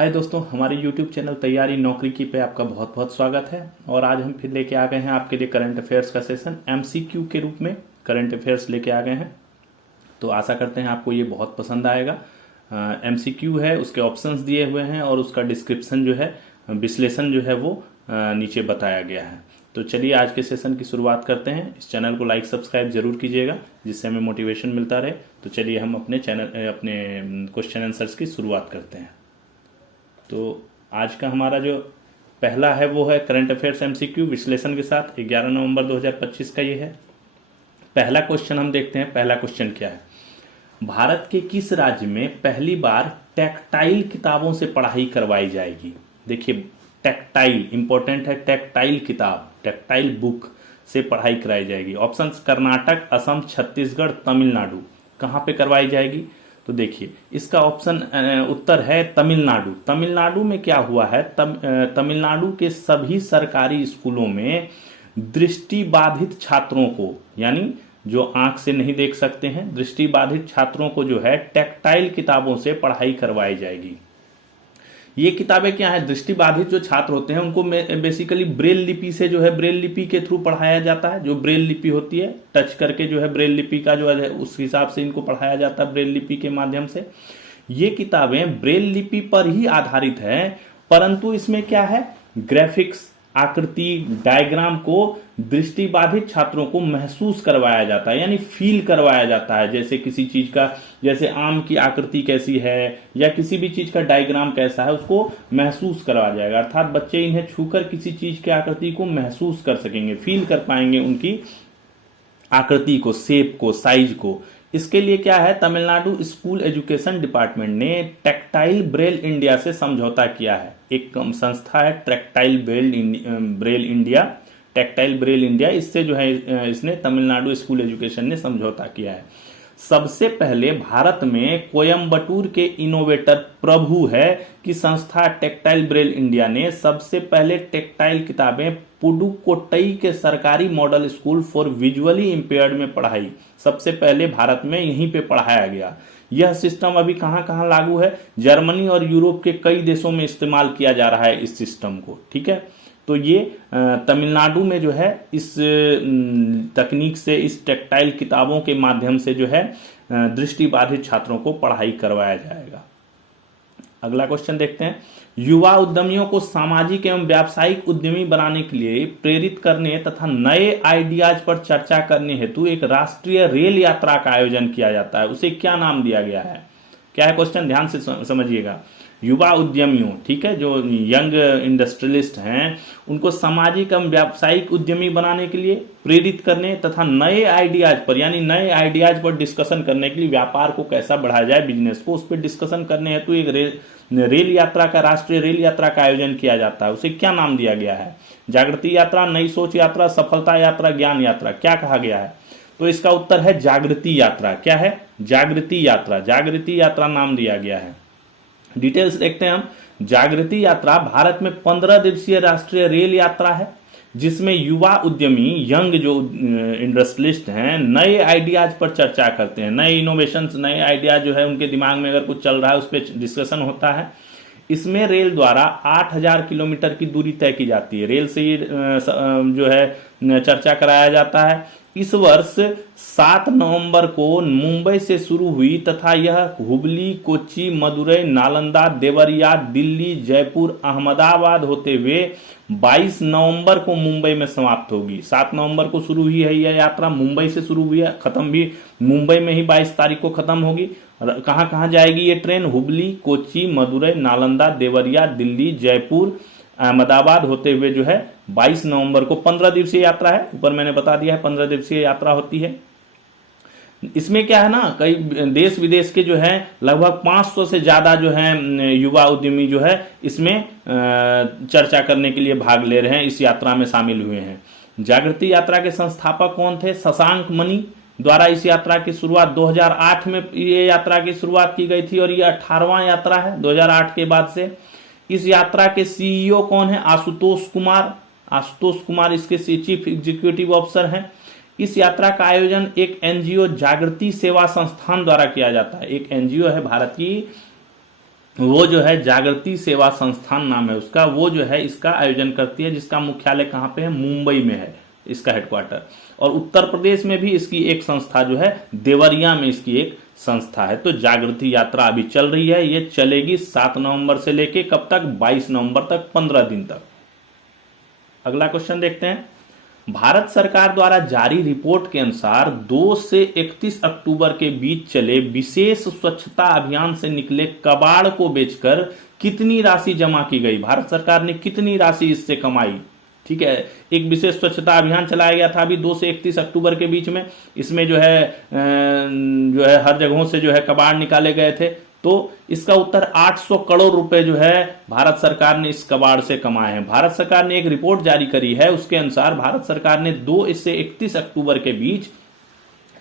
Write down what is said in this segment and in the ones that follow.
हाय दोस्तों, हमारे YouTube channel तैयारी नौकरी की पे आपका बहुत बहुत स्वागत है। और आज हम फिर लेके आ गए हैं आपके लिए करंट अफेयर्स का सेशन MCQ के रूप में करंट अफेयर्स लेके आ गए हैं। तो आशा करते हैं आपको ये बहुत पसंद आएगा। MCQ है, उसके ऑप्शंस दिए हुए हैं और उसका डिस्क्रिप्शन जो है, विश्लेषण जो है वो नीचे बताया गया है। तो चलिए आज के सेशन की शुरुआत करते हैं। इस चैनल को लाइक सब्सक्राइब जरूर कीजिएगा जिससे हमें मोटिवेशन मिलता रहे। तो चलिए हम अपने क्वेश्चन आंसर्स की शुरुआत करते हैं। तो आज का हमारा जो पहला है वो है करंट अफेयर्स MCQ विश्लेषण के साथ 11 नवंबर 2025 का ये है। पहला क्वेश्चन हम देखते हैं। पहला क्वेश्चन क्या है? भारत के किस राज्य में पहली बार टेक्टाइल किताबों से पढ़ाई करवाई जाएगी? देखिए, टेक्टाइल इंपॉर्टेंट है। टेक्टाइल किताब, टेक्टाइल बुक से पढ़ाई कराई जाएगी। ऑप्शंस कर्नाटक, असम, छत्तीसगढ़, तमिलनाडु। कहाँ पे करवाई जाएगी? तो देखिए, इसका ऑप्शन उत्तर है तमिलनाडु। तमिलनाडु में क्या हुआ है? तमिलनाडु के सभी सरकारी स्कूलों में दृष्टिबाधित छात्रों को, यानी जो आंख से नहीं देख सकते हैं, दृष्टिबाधित छात्रों को जो है टेक्टाइल किताबों से पढ़ाई करवाई जाएगी। ये किताबें क्या है? दृष्टिबाधित जो छात्र होते हैं उनको बेसिकली ब्रेल लिपि से जो है, ब्रेल लिपि के थ्रू पढ़ाया जाता है। जो ब्रेल लिपि होती है, टच करके जो है ब्रेल लिपि का जो है उस हिसाब से इनको पढ़ाया जाता है, ब्रेल लिपि के माध्यम से। ये किताबें ब्रेल लिपि पर ही आधारित है, परंतु इसमें क्या है? ग्राफिक्स, आकृति, डायग्राम को दृष्टिबाधित छात्रों को महसूस करवाया जाता है, यानी फील करवाया जाता है। जैसे किसी चीज का, जैसे आम की आकृति कैसी है या किसी भी चीज का डायग्राम कैसा है, उसको महसूस करवाया जाएगा। अर्थात बच्चे इन्हें छूकर किसी चीज की आकृति को महसूस कर सकेंगे, फील कर पाएंगे उनकी आकृति को, शेप को, साइज को। इसके लिए क्या है? तमिलनाडु स्कूल एजुकेशन डिपार्टमेंट ने टेक्टाइल ब्रेल इंडिया से समझौता किया है। एक संस्था है tactile Braille India, tactile Braille India. इससे जो है इसने तमिलनाडु स्कूल एजुकेशन ने समझौता किया है। सबसे पहले भारत में कोयम्बटूर के इनोवेटर प्रभु है कि संस्था टेक्टाइल ब्रेल इंडिया ने सबसे पहले टेक्टाइल किताबें पुडुकोट्टई के सरकारी model school for visually impaired में पढ़ाई। सबसे पहले भारत में यहीं पे पढ़ाया गया। यह सिस्टम अभी कहां कहां लागू है? जर्मनी और यूरोप के कई देशों में इस्तेमाल किया जा रहा है इस सिस्टम को। ठीक है, तो ये तमिलनाडु में जो है इस तकनीक से, इस टेक्टाइल किताबों के माध्यम से जो है दृष्टिबाधित छात्रों को पढ़ाई करवाया जाएगा। अगला क्वेश्चन देखते हैं। युवा उद्यमियों को सामाजिक एवं व्यावसायिक उद्यमी बनाने के लिए प्रेरित करने तथा नए आइडियाज पर चर्चा करने हेतु एक राष्ट्रीय रेल यात्रा का आयोजन किया जाता है। उसे क्या नाम दिया गया है? क्या है क्वेश्चन? ध्यान से समझिएगा। युवा उद्यमियों, ठीक है, जो यंग इंडस्ट्रियलिस्ट हैं, उनको सामाजिक एवं व्यावसायिक उद्यमी बनाने के लिए प्रेरित करने तथा नए आइडियाज पर, यानी नए आइडियाज पर डिस्कशन करने के लिए, व्यापार को कैसा बढ़ाया जाए, बिजनेस को, उस पर डिस्कशन करने हेतु एक रेल यात्रा का, राष्ट्रीय रेल यात्रा का आयोजन किया जाता है। उसे क्या नाम दिया गया है? जागृति यात्रा, नई सोच यात्रा, सफलता यात्रा, ज्ञान यात्रा, क्या कहा गया है? तो इसका उत्तर है जागृति यात्रा। क्या है? जागृति यात्रा। जागृति यात्रा नाम दिया गया है। डिटेल्स देखते हैं हम। जागृति यात्रा भारत में 15 दिवसीय राष्ट्रीय रेल यात्रा है, जिसमें युवा उद्यमी, यंग जो इंडस्ट्रियलिस्ट हैं, नए आइडियाज पर चर्चा करते हैं। नए इनोवेशंस, नए आइडियाज जो है उनके दिमाग में अगर कुछ चल रहा है उस पर डिस्कशन होता है। इसमें रेल द्वारा 8000 किलोमीटर की दूरी तय की जाती है। रेल से ही जो है चर्चा कराया जाता है। इस वर्ष 7 नवंबर को मुंबई से शुरू हुई तथा यह हुबली, कोच्चि, मदुरई, नालंदा, देवरिया, दिल्ली, जयपुर, अहमदाबाद होते हुए 22 नवंबर को मुंबई में समाप्त होगी। 7 नवंबर को शुरू हुई है यह यात्रा, मुंबई से शुरू हुई है, खत्म भी मुंबई में ही 22 तारीख को खत्म होगी। कहां कहां जाएगी ये ट्रेन? हुबली, कोच्चि, मदुरई, नालंदा, देवरिया, दिल्ली, जयपुर, अहमदाबाद होते हुए जो है 22 नवंबर को। 15 दिवसीय यात्रा है, ऊपर मैंने बता दिया है 15 दिवसीय यात्रा होती है। इसमें क्या है ना, कई देश विदेश के जो है लगभग 500 से ज्यादा जो है युवा उद्यमी जो है इसमें चर्चा करने के लिए भाग ले रहे हैं, इस यात्रा में शामिल हुए हैं। जागृति यात्रा के संस्थापक कौन थे? शशांक मणि द्वारा इस यात्रा की शुरुआत 2008 में ये यात्रा की शुरुआत की गई थी और ये 18वां यात्रा है 2008 के बाद से। इस यात्रा के CEO कौन है? आशुतोष कुमार। आशुतोष कुमार इसके चीफ एग्जीक्यूटिव ऑफिसर हैं। इस यात्रा का आयोजन एक NGO जागृति सेवा संस्थान द्वारा किया जाता है। एक NGO है भारत की वो जो है जागृति सेवा संस्थान नाम है उसका, वो जो है इसका आयोजन करती है, जिसका मुख्यालय कहाँ पे है, मुंबई में है इसका हेडक्वार्टर। और उत्तर प्रदेश में भी इसकी एक संस्था जो है देवरिया में इसकी एक संस्था है। तो जागृति यात्रा अभी चल रही है, ये चलेगी 7 नवंबर से लेके कब तक, 22 नवंबर तक, 15 दिन तक। अगला क्वेश्चन देखते हैं। भारत सरकार द्वारा जारी रिपोर्ट के अनुसार 2 से 31 अक्टूबर के बीच चले विशेष स्वच्छता अभियान से निकले कबाड़ को बेचकर कितनी राशि जमा की गई, भारत सरकार ने कितनी राशि इससे कमाई। ठीक है, एक विशेष स्वच्छता अभियान चलाया गया था अभी 2 से 31 अक्टूबर के बीच में, इसमें जो है हर जगहों से जो है कबाड़ निकाले गए थे। तो इसका उत्तर 800 करोड़ रुपए जो है भारत सरकार ने इस कबाड़ से कमाए हैं। भारत सरकार ने एक रिपोर्ट जारी करी है, उसके अनुसार भारत सरकार ने 2 से 31 अक्टूबर के बीच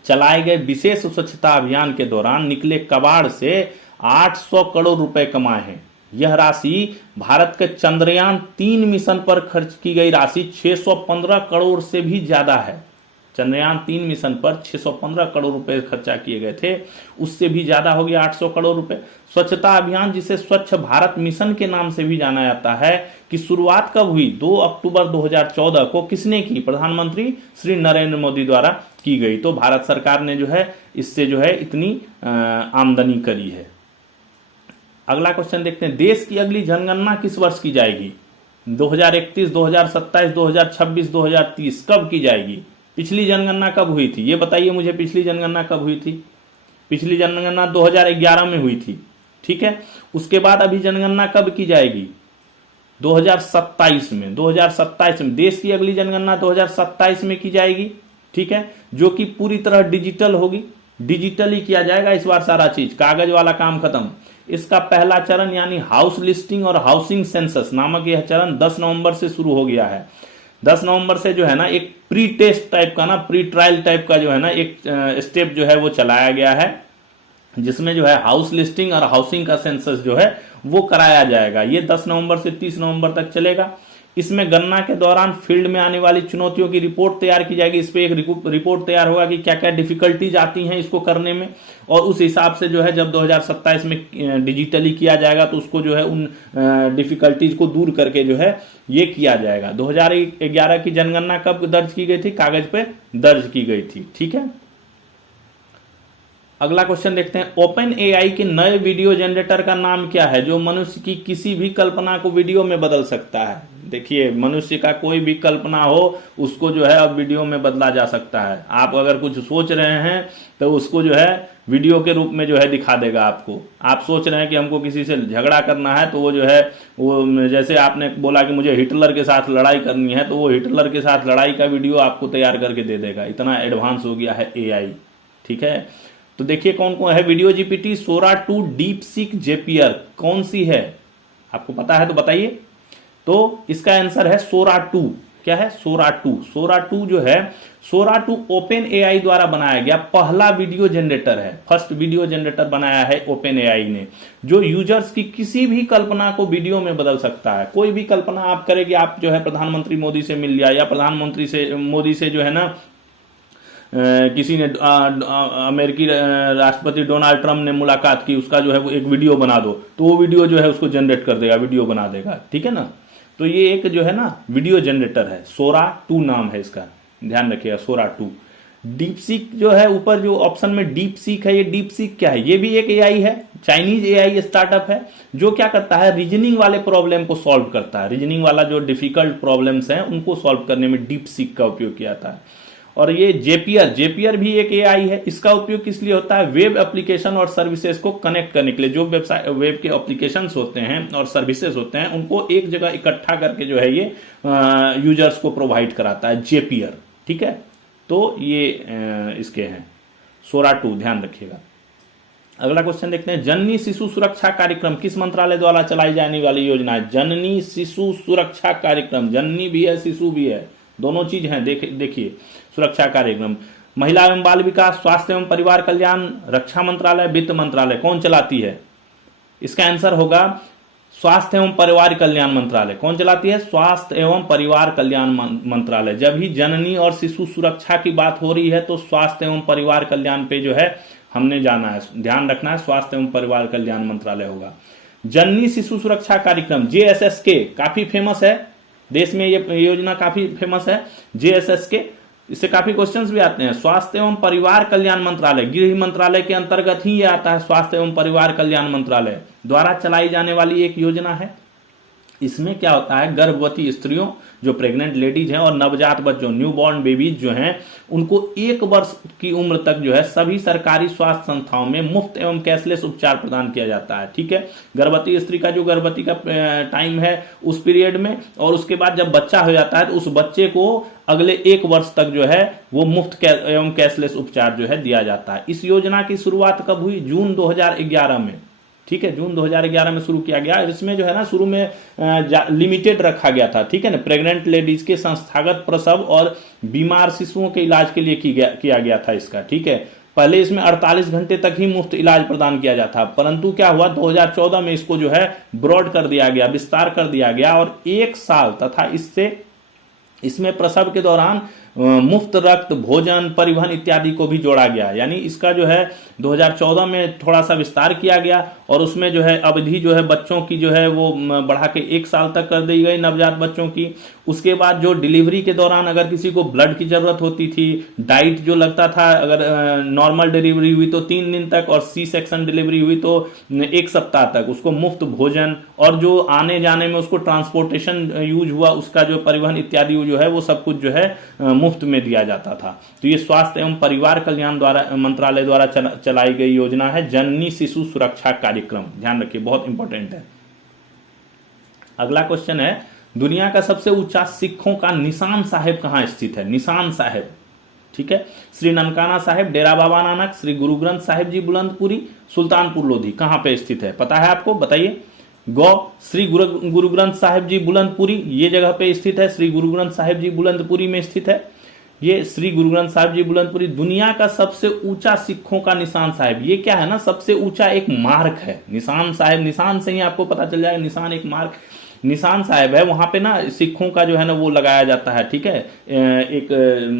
चलाए गए विशेष स्वच्छता अभियान के दौरान निकले कबाड़ से 800 करोड़ रुपए कमाए हैं। यह राशि भारत के चंद्रयान 3 मिशन पर खर्च की गई राशि 615 करोड़ से भी ज्यादा है। चंद्रयान 3 मिशन पर 615 करोड़ रुपए खर्चा किए गए थे, उससे भी ज्यादा हो गया 800 करोड़ रुपए। स्वच्छता अभियान, जिसे स्वच्छ भारत मिशन के नाम से भी जाना जाता है, की शुरुआत कब हुई, 2 अक्टूबर 2014 को किसने की, प्रधानमंत्री श्री नरेंद्र मोदी द्वारा की गई। तो भारत सरकार ने जो है इससे जो है इतनी आमदनी करी है। अगला क्वेश्चन देखते हैं। देश की अगली जनगणना किस वर्ष की जाएगी, 2031, 2027, 2026, 2030, कब की जाएगी। पिछली जनगणना कब हुई थी, ये बताइए मुझे, पिछली जनगणना कब हुई थी। पिछली जनगणना 2011 में हुई थी। ठीक है, उसके बाद अभी जनगणना कब की जाएगी, 2027 में। 2027 में देश की अगली जनगणना 2027 में की जाएगी। ठीक है, जो कि पूरी तरह डिजिटल होगी, डिजिटल ही किया जाएगा इस बार सारा चीज, कागज वाला काम खत्म। इसका पहला चरण यानी हाउस लिस्टिंग और हाउसिंग सेंसस नामक यह चरण 10 नवंबर से शुरू हो गया है। 10 नवंबर से जो है ना एक प्री टेस्ट टाइप का ना, प्री ट्रायल टाइप का जो है ना एक स्टेप जो है वो चलाया गया है, जिसमें जो है हाउस लिस्टिंग और हाउसिंग का सेंसस जो है वो कराया जाएगा। ये 10 नवंबर से 30 नवंबर तक चलेगा। इसमें गणना के दौरान फील्ड में आने वाली चुनौतियों की रिपोर्ट तैयार की जाएगी। इस पे एक रिपोर्ट तैयार होगा कि क्या क्या डिफिकल्टीज आती हैं इसको करने में, और उस हिसाब से जो है जब 2027 में डिजिटली किया जाएगा तो उसको जो है उन डिफिकल्टीज को दूर करके जो है ये किया जाएगा। 2011 की जनगणना कब दर्ज की गई थी, कागज पे दर्ज की गई थी। ठीक है, अगला क्वेश्चन देखते हैं। ओपन एआई के नए वीडियो जनरेटर का नाम क्या है, जो मनुष्य की किसी भी कल्पना को वीडियो में बदल सकता है। देखिए, मनुष्य का कोई भी कल्पना हो उसको जो है अब वीडियो में बदला जा सकता है। आप अगर कुछ सोच रहे हैं तो उसको जो है वीडियो के रूप में जो है दिखा देगा आपको। आप सोच रहे हैं कि हमको किसी से झगड़ा करना है तो वो जो है वो, जैसे आपने बोला कि मुझे हिटलर के साथ लड़ाई करनी है, तो वो हिटलर के साथ लड़ाई का वीडियो आपको तैयार करके दे देगा। इतना एडवांस हो गया है एआई। ठीक है, तो देखिए कौन कौन है। वीडियो जीपीटी, सोरा 2, डीप सीक, जेपियर, कौन सी है आपको पता है तो बताइए। तो इसका आंसर है सोरा 2। क्या है, सोरा 2। सोरा 2 जो है, सोरा 2 ओपन एआई द्वारा बनाया गया पहला वीडियो जनरेटर है। फर्स्ट वीडियो जनरेटर बनाया है ओपन एआई ने, जो यूजर्स की किसी भी कल्पना को वीडियो में बदल सकता है। कोई भी कल्पना आप करें कि आप जो है प्रधानमंत्री मोदी से मिल लिया, या प्रधानमंत्री से मोदी से जो है ना किसी ने अमेरिकी राष्ट्रपति डोनाल्ड ट्रंप ने मुलाकात की, उसका जो है वो एक वीडियो बना दो, तो वो वीडियो जो है उसको जनरेट कर देगा, वीडियो बना देगा। ठीक है ना, तो ये एक जो है ना वीडियो जनरेटर है, सोरा 2 नाम है इसका, ध्यान रखिएगा, सोरा 2। डीप सीक जो है ऊपर जो ऑप्शन में डीप सीक है, ये डीप सीक क्या है, ये भी एक एआई है, चाइनीज एआई स्टार्टअप है, जो क्या करता है, रीजनिंग वाले प्रॉब्लम को सॉल्व करता है। रीजनिंग वाला जो डिफिकल्ट प्रॉब्लम्स हैं उनको सॉल्व करने में डीप सीक का उपयोग किया जाता है। और ये जेपियर, जेपियर भी एक एआई है। इसका उपयोग किस लिए होता है, वेब एप्लीकेशन और सर्विसेज को कनेक्ट करने के लिए। जो वेबसाइट, वेब के एप्लीकेशंस होते हैं और सर्विसेज होते हैं, उनको एक जगह इकट्ठा करके जो है ये यूजर्स को प्रोवाइड कराता है, जेपियर। ठीक है, तो ये इसके हैं सोरा 2, ध्यान रखिएगा। अगला क्वेश्चन देखते हैं। जननी शिशु सुरक्षा कार्यक्रम किस मंत्रालय द्वारा चलाई जाने वाली योजना है। जननी शिशु सुरक्षा कार्यक्रम, जननी भी है शिशु भी है, दोनों चीज हैं। देखिए सुरक्षा कार्यक्रम, महिला एवं बाल विकास, स्वास्थ्य एवं परिवार कल्याण, रक्षा मंत्रालय, वित्त मंत्रालय, कौन चलाती है। इसका आंसर होगा स्वास्थ्य एवं परिवार कल्याण मंत्रालय। कौन चलाती है, स्वास्थ्य एवं परिवार कल्याण मंत्रालय। जब भी जननी और शिशु सुरक्षा की बात हो रही है तो स्वास्थ्य एवं परिवार कल्याण पे जो है हमने जाना है, ध्यान रखना है, स्वास्थ्य एवं परिवार कल्याण मंत्रालय होगा। जननी शिशु सुरक्षा कार्यक्रम JSSK काफी फेमस है, देश में ये योजना काफी फेमस है JSSK, इससे काफी क्वेश्चंस भी आते हैं। स्वास्थ्य एवं परिवार कल्याण मंत्रालय, गृह मंत्रालय के अंतर्गत ही ये आता है, स्वास्थ्य एवं परिवार कल्याण मंत्रालय द्वारा चलाई जाने वाली एक योजना है। इसमें क्या होता है, गर्भवती स्त्रियों, जो प्रेग्नेंट लेडीज हैं और नवजात बच्चों, न्यूबॉर्न बेबीज जो हैं, उनको 1 वर्ष की उम्र तक जो है सभी सरकारी स्वास्थ्य संस्थाओं में मुफ्त एवं कैशलेस उपचार प्रदान किया जाता है। ठीक है, गर्भवती स्त्री का जो गर्भवती का टाइम है उस पीरियड में, और उसके बाद जब बच्चा हो जाता है तो उस बच्चे को अगले 1 वर्ष तक जो है वो मुफ्त एवं कैशलेस उपचार जो है दिया जाता है। इस योजना की शुरुआत कब हुई? जून 2011 में। ठीक है, जून 2011 में शुरू किया गया। इसमें जो है ना शुरू में लिमिटेड रखा गया था, ठीक है ना, प्रेग्नेंट लेडीज के संस्थागत प्रसव और बीमार शिशुओं के इलाज के लिए किया गया था इसका। ठीक है, पहले इसमें 48 घंटे तक ही मुफ्त इलाज प्रदान किया जाता, परंतु क्या हुआ 2014 में इसको जो है ब्रॉड कर दिया गया, विस्तार कर दिया गया, और 1 साल तथा इसमें प्रसव के दौरान मुफ्त रक्त, भोजन, परिवहन इत्यादि को भी जोड़ा गया। यानी इसका जो है 2014 में थोड़ा सा विस्तार किया गया, और उसमें जो है अवधि जो है बच्चों की जो है वो बढ़ा के 1 साल तक कर दी गई, नवजात बच्चों की। उसके बाद जो डिलीवरी के दौरान अगर किसी को ब्लड की जरूरत होती थी, डाइट जो लगता था, अगर नॉर्मल डिलीवरी हुई तो 3 दिन तक, और सी सेक्शन डिलीवरी हुई तो 1 सप्ताह तक उसको मुफ्त भोजन, और जो आने जाने में उसको ट्रांसपोर्टेशन यूज हुआ उसका जो परिवहन इत्यादि जो है वो सब कुछ जो है मुफ्त में दिया जाता था। तो ये स्वास्थ्य एवं परिवार कल्याण मंत्रालय द्वारा चलाई गई योजना है जननी शिशु सुरक्षा कार्यक्रम। ध्यान रखिए, बहुत इंपॉर्टेंट है। अगला क्वेश्चन है, दुनिया का सबसे ऊंचा सिखों का निशान साहिब कहां स्थित है? निशान साहिब, ठीक है, श्री ननकाना साहिब, डेरा बाबा नानक, श्री गुरु ग्रंथ साहिब जी बुलंदपुरी, सुल्तानपुर लोधी, कहां पे स्थित है? पता है आपको? बताइए। गौ श्री गुरु ग्रंथ साहिब जी बुलंदपुरी, ये जगह पे स्थित है, श्री गुरु ग्रंथ साहिब जी बुलंदपुरी में स्थित है। ये श्री गुरु ग्रंथ साहिब जी बुलंदपुरी दुनिया का सबसे ऊंचा सिखों का निशान साहिब। ये क्या है ना, सबसे ऊंचा एक मार्क है निशान साहिब। निशान से ही आपको पता चल जाएगा, निशान एक मार्क, निशान साहिब है, वहां पे ना सिखों का जो है ना वो लगाया जाता है। ठीक है, एक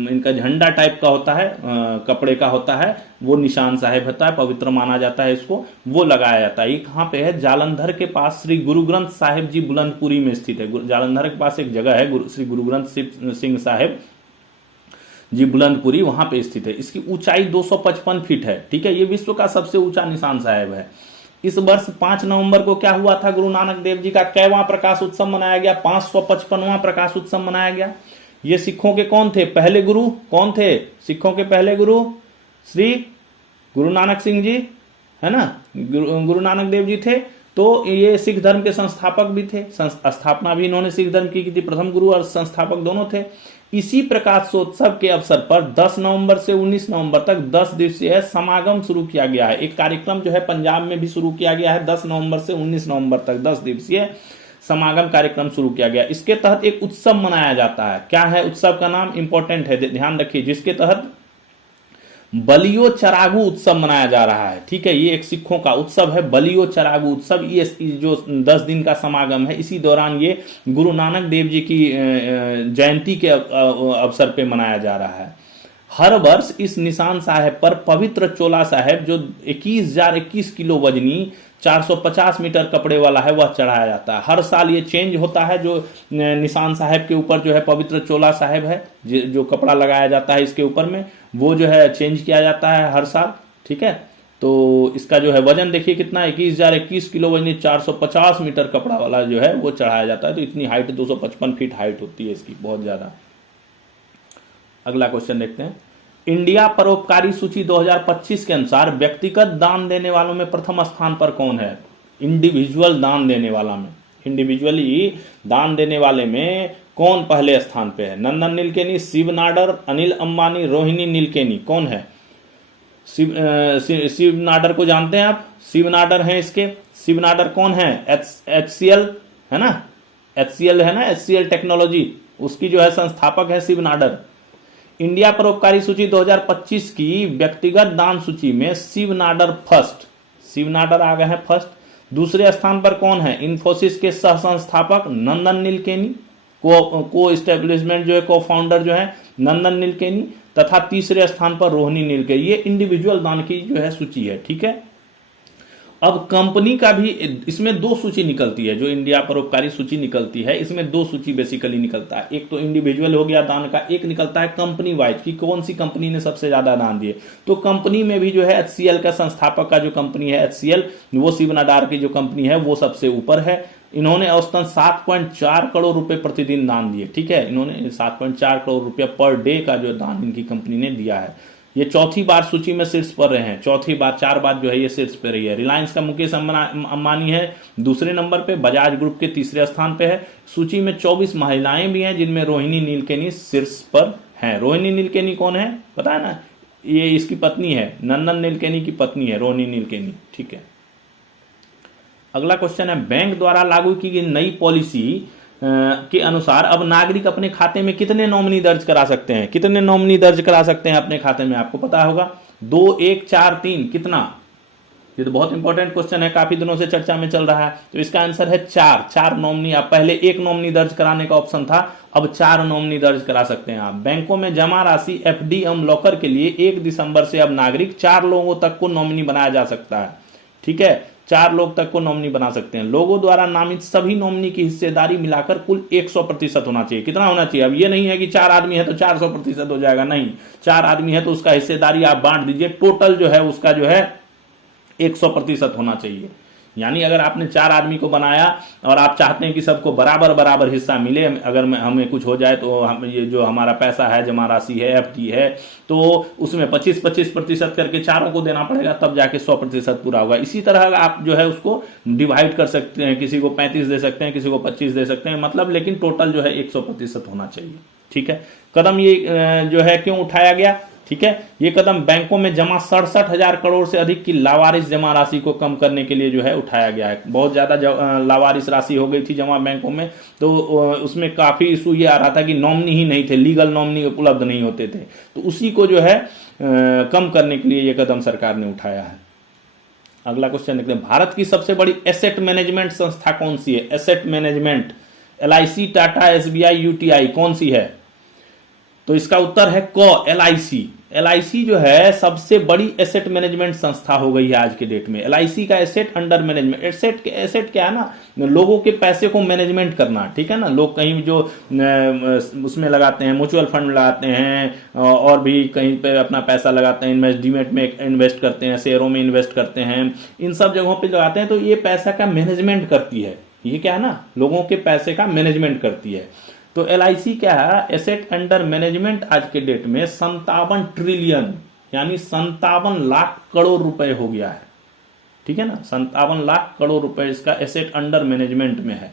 इनका झंडा टाइप का होता है, कपड़े का होता है, वो निशान साहिब होता है, पवित्र माना जाता है इसको, वो लगाया जाता है। ये कहाँ पे है? जालंधर के पास श्री गुरु ग्रंथ साहिब जी बुलंदपुरी में स्थित है। जालंधर के पास एक जगह है श्री गुरु ग्रंथ सिंह साहिब जी बुलंदपुरी, वहां पे स्थित है। इसकी ऊंचाई 255 फीट है। ठीक है, ये विश्व का सबसे ऊंचा निशान साहिब है। इस वर्ष 5 नवंबर को क्या हुआ था? गुरु नानक देव जी का कैवां प्रकाश उत्सव मनाया गया, 555वां प्रकाश उत्सव मनाया गया। ये सिखों के कौन थे? पहले गुरु कौन थे? सिखों के पहले गुरु श्री गुरु नानक सिंह जी, है ना, गुरु नानक देव जी थे। तो ये सिख धर्म के संस्थापक भी थे, स्थापना भी इन्होंने सिख धर्म की थी, प्रथम गुरु और संस्थापक दोनों थे। इसी प्रकाशोत्सव के अवसर पर 10 नवंबर से 19 नवंबर तक 10 दिवसीय समागम शुरू किया गया है। एक कार्यक्रम जो है पंजाब में भी शुरू किया गया है, 10 नवंबर से 19 नवंबर तक 10 दिवसीय समागम कार्यक्रम शुरू किया गया। इसके तहत एक उत्सव मनाया जाता है। क्या है उत्सव का नाम? इंपॉर्टेंट है, ध्यान रखिए, जिसके तहत बलियो चरागू उत्सव मनाया जा रहा है। ठीक है, ये एक सिखों का उत्सव है, बलियो चरागू उत्सव। ये जो 10 दिन का समागम है, इसी दौरान ये गुरु नानक देव जी की जयंती के अवसर पे मनाया जा रहा है। हर वर्ष इस निशान साहिब पर पवित्र चोला साहिब, जो 21,021 किलो वजनी 450 मीटर कपड़े वाला है, वह चढ़ाया जाता है। हर साल ये चेंज होता है। जो निशान साहिब के ऊपर जो है पवित्र चोला साहिब है, जो कपड़ा लगाया जाता है इसके ऊपर में, वो जो है चेंज किया जाता है हर साल। ठीक है, तो इसका जो है वजन देखिए कितना, 21,021 किलो वजनी 450 मीटर कपड़ा वाला जो है वो चढ़ाया जाता है। तो इतनी हाइट 255 फीट हाइट होती है इसकी, बहुत ज्यादा। अगला क्वेश्चन देखते हैं। इंडिया परोपकारी सूची 2025 के अनुसार व्यक्तिगत दान देने वालों में प्रथम स्थान पर कौन है? इंडिविजुअल दान देने वाला में, इंडिविजुअली दान देने वाले में कौन पहले स्थान पे है? नंदन नीलकेनी, शिव नाडर, अनिल अंबानी, रोहिणी नीलकेनी, कौन है? शिव नाडर को जानते हैं आप? शिव नाडर हैं इसके। शिव नाडर कौन है? HCL है ना, HCL है ना, HCL टेक्नोलॉजी, उसकी जो है संस्थापक है शिव नाडर। इंडिया परोपकारी सूची 2025 की व्यक्तिगत दान सूची में शिव नाडर फर्स्ट, शिव नाडर आ गए हैं फर्स्ट। दूसरे स्थान पर कौन है? इन्फोसिस के सह संस्थापक नंदन नीलकेनी, को एस्टेब्लिशमेंट जो है, को फाउंडर जो है नंदन नीलकेनी, तथा तीसरे स्थान पर रोहिणी नीलकेनी। ये इंडिविजुअल दान की जो है सूची है। ठीक है, अब कंपनी का भी इसमें दो सूची निकलती है, जो इंडिया परोपकारी सूची निकलती है, इसमें दो सूची बेसिकली निकलता है। एक तो इंडिविजुअल हो गया दान का, एक निकलता है कंपनी वाइज कि कौन सी कंपनी ने सबसे ज्यादा दान दिए। तो कंपनी में भी जो है HCL का संस्थापक का जो कंपनी है HCL, वो शिव नाडार की जो कंपनी है वो सबसे ऊपर है। इन्होंने औसतन 7.4 करोड़ रुपए प्रतिदिन दान दिए। ठीक है, इन्होंने 7.4 करोड़ रुपया पर डे का जो दान इनकी कंपनी ने दिया है। ये चौथी बार सूची में शीर्ष पर रहे हैं, चौथी बार, 4 बार जो है ये शीर्ष पर रही है। रिलायंस का मुकेश अंबानी है दूसरे नंबर पे, बजाज ग्रुप के तीसरे स्थान पे है। सूची में 24 महिलाएं भी हैं, जिनमें रोहिणी नीलकेनी शीर्ष पर हैं। रोहिणी नीलकेनी कौन है पता है ना, ये इसकी पत्नी है, नंदन नीलकेनी की पत्नी है रोहिणी नीलकेनी। ठीक है, अगला क्वेश्चन है, बैंक द्वारा लागू की गई नई पॉलिसी के अनुसार अब नागरिक अपने खाते में कितने नॉमिनी दर्ज करा सकते हैं? कितने नॉमिनी दर्ज करा सकते हैं अपने खाते में? आपको पता होगा 2, 1, 4, 3 कितना? ये तो बहुत इंपॉर्टेंट क्वेश्चन है, काफी दिनों से चर्चा में चल रहा है। तो इसका आंसर है 4 नॉमिनी। आप पहले 1 नॉमिनी दर्ज कराने का ऑप्शन था, अब 4 नॉमिनी दर्ज करा सकते हैं आप। बैंकों में जमा राशि FD एवं लॉकर के लिए 1 दिसंबर से अब नागरिक 4 लोगों तक को नॉमिनी बनाया जा सकता है। ठीक है, 4 लोग तक को नॉमिनी बना सकते हैं। लोगों द्वारा नामित सभी नॉमिनी की हिस्सेदारी मिलाकर कुल 100% होना चाहिए। कितना होना चाहिए? अब ये नहीं है कि 4 आदमी है तो 400% हो जाएगा, नहीं, 4 आदमी है तो उसका हिस्सेदारी आप बांट दीजिए, टोटल जो है उसका जो है 100% होना चाहिए। यानी अगर आपने 4 आदमी को बनाया और आप चाहते हैं कि सबको बराबर बराबर हिस्सा मिले, अगर हमें कुछ हो जाए तो हम ये जो हमारा पैसा है, जमा राशि है, FD है, तो उसमें 25-25% करके चारों को देना पड़ेगा, तब जाके 100% पूरा होगा। इसी तरह आप जो है उसको डिवाइड कर सकते हैं, किसी को 35 दे सकते हैं, किसी को 25 दे सकते हैं, मतलब लेकिन टोटल जो है 100% होना चाहिए। ठीक है, कदम ये जो है क्यों उठाया गया? ठीक है, ये कदम बैंकों में जमा 67,000 करोड़ से अधिक की लावारिस जमा राशि को कम करने के लिए जो है उठाया गया है। बहुत ज्यादा लावारिस राशि हो गई थी जमा बैंकों में, तो उसमें काफी इशू ये आ रहा था कि नॉमिनी ही नहीं थे, लीगल नॉमिनी उपलब्ध नहीं होते थे। तो उसी को जो है कम करने के लिए ये कदम सरकार ने उठाया है। अगला क्वेश्चन देखते हैं, भारत की सबसे बड़ी एसेट मैनेजमेंट संस्था कौन सी है? Asset management, LIC, Tata, SBI, UTI, कौन सी है? तो इसका उत्तर है LIC। LIC जो है सबसे बड़ी एसेट मैनेजमेंट संस्था हो गई है आज के डेट में। LIC का एसेट अंडर मैनेजमेंट, एसेट क्या है ना, लोगों के पैसे को मैनेजमेंट करना। ठीक है ना, लोग कहीं जो उसमें लगाते हैं, म्यूचुअल फंड लगाते हैं और भी कहीं पे अपना पैसा लगाते हैं, इन्वेस्टमेंट में इन्वेस्ट करते हैं, शेयरों में इन्वेस्ट करते हैं, इन सब जगहों पे लगाते हैं। तो ये पैसा का मैनेजमेंट करती है, ये क्या है ना, लोगों के पैसे का मैनेजमेंट करती है। तो LIC क्या है, एसेट अंडर मैनेजमेंट आज के डेट में 57 ट्रिलियन यानी 57 लाख करोड़ रुपए हो गया है। ठीक है ना, 57 लाख करोड़ रुपए इसका एसेट अंडर मैनेजमेंट में है,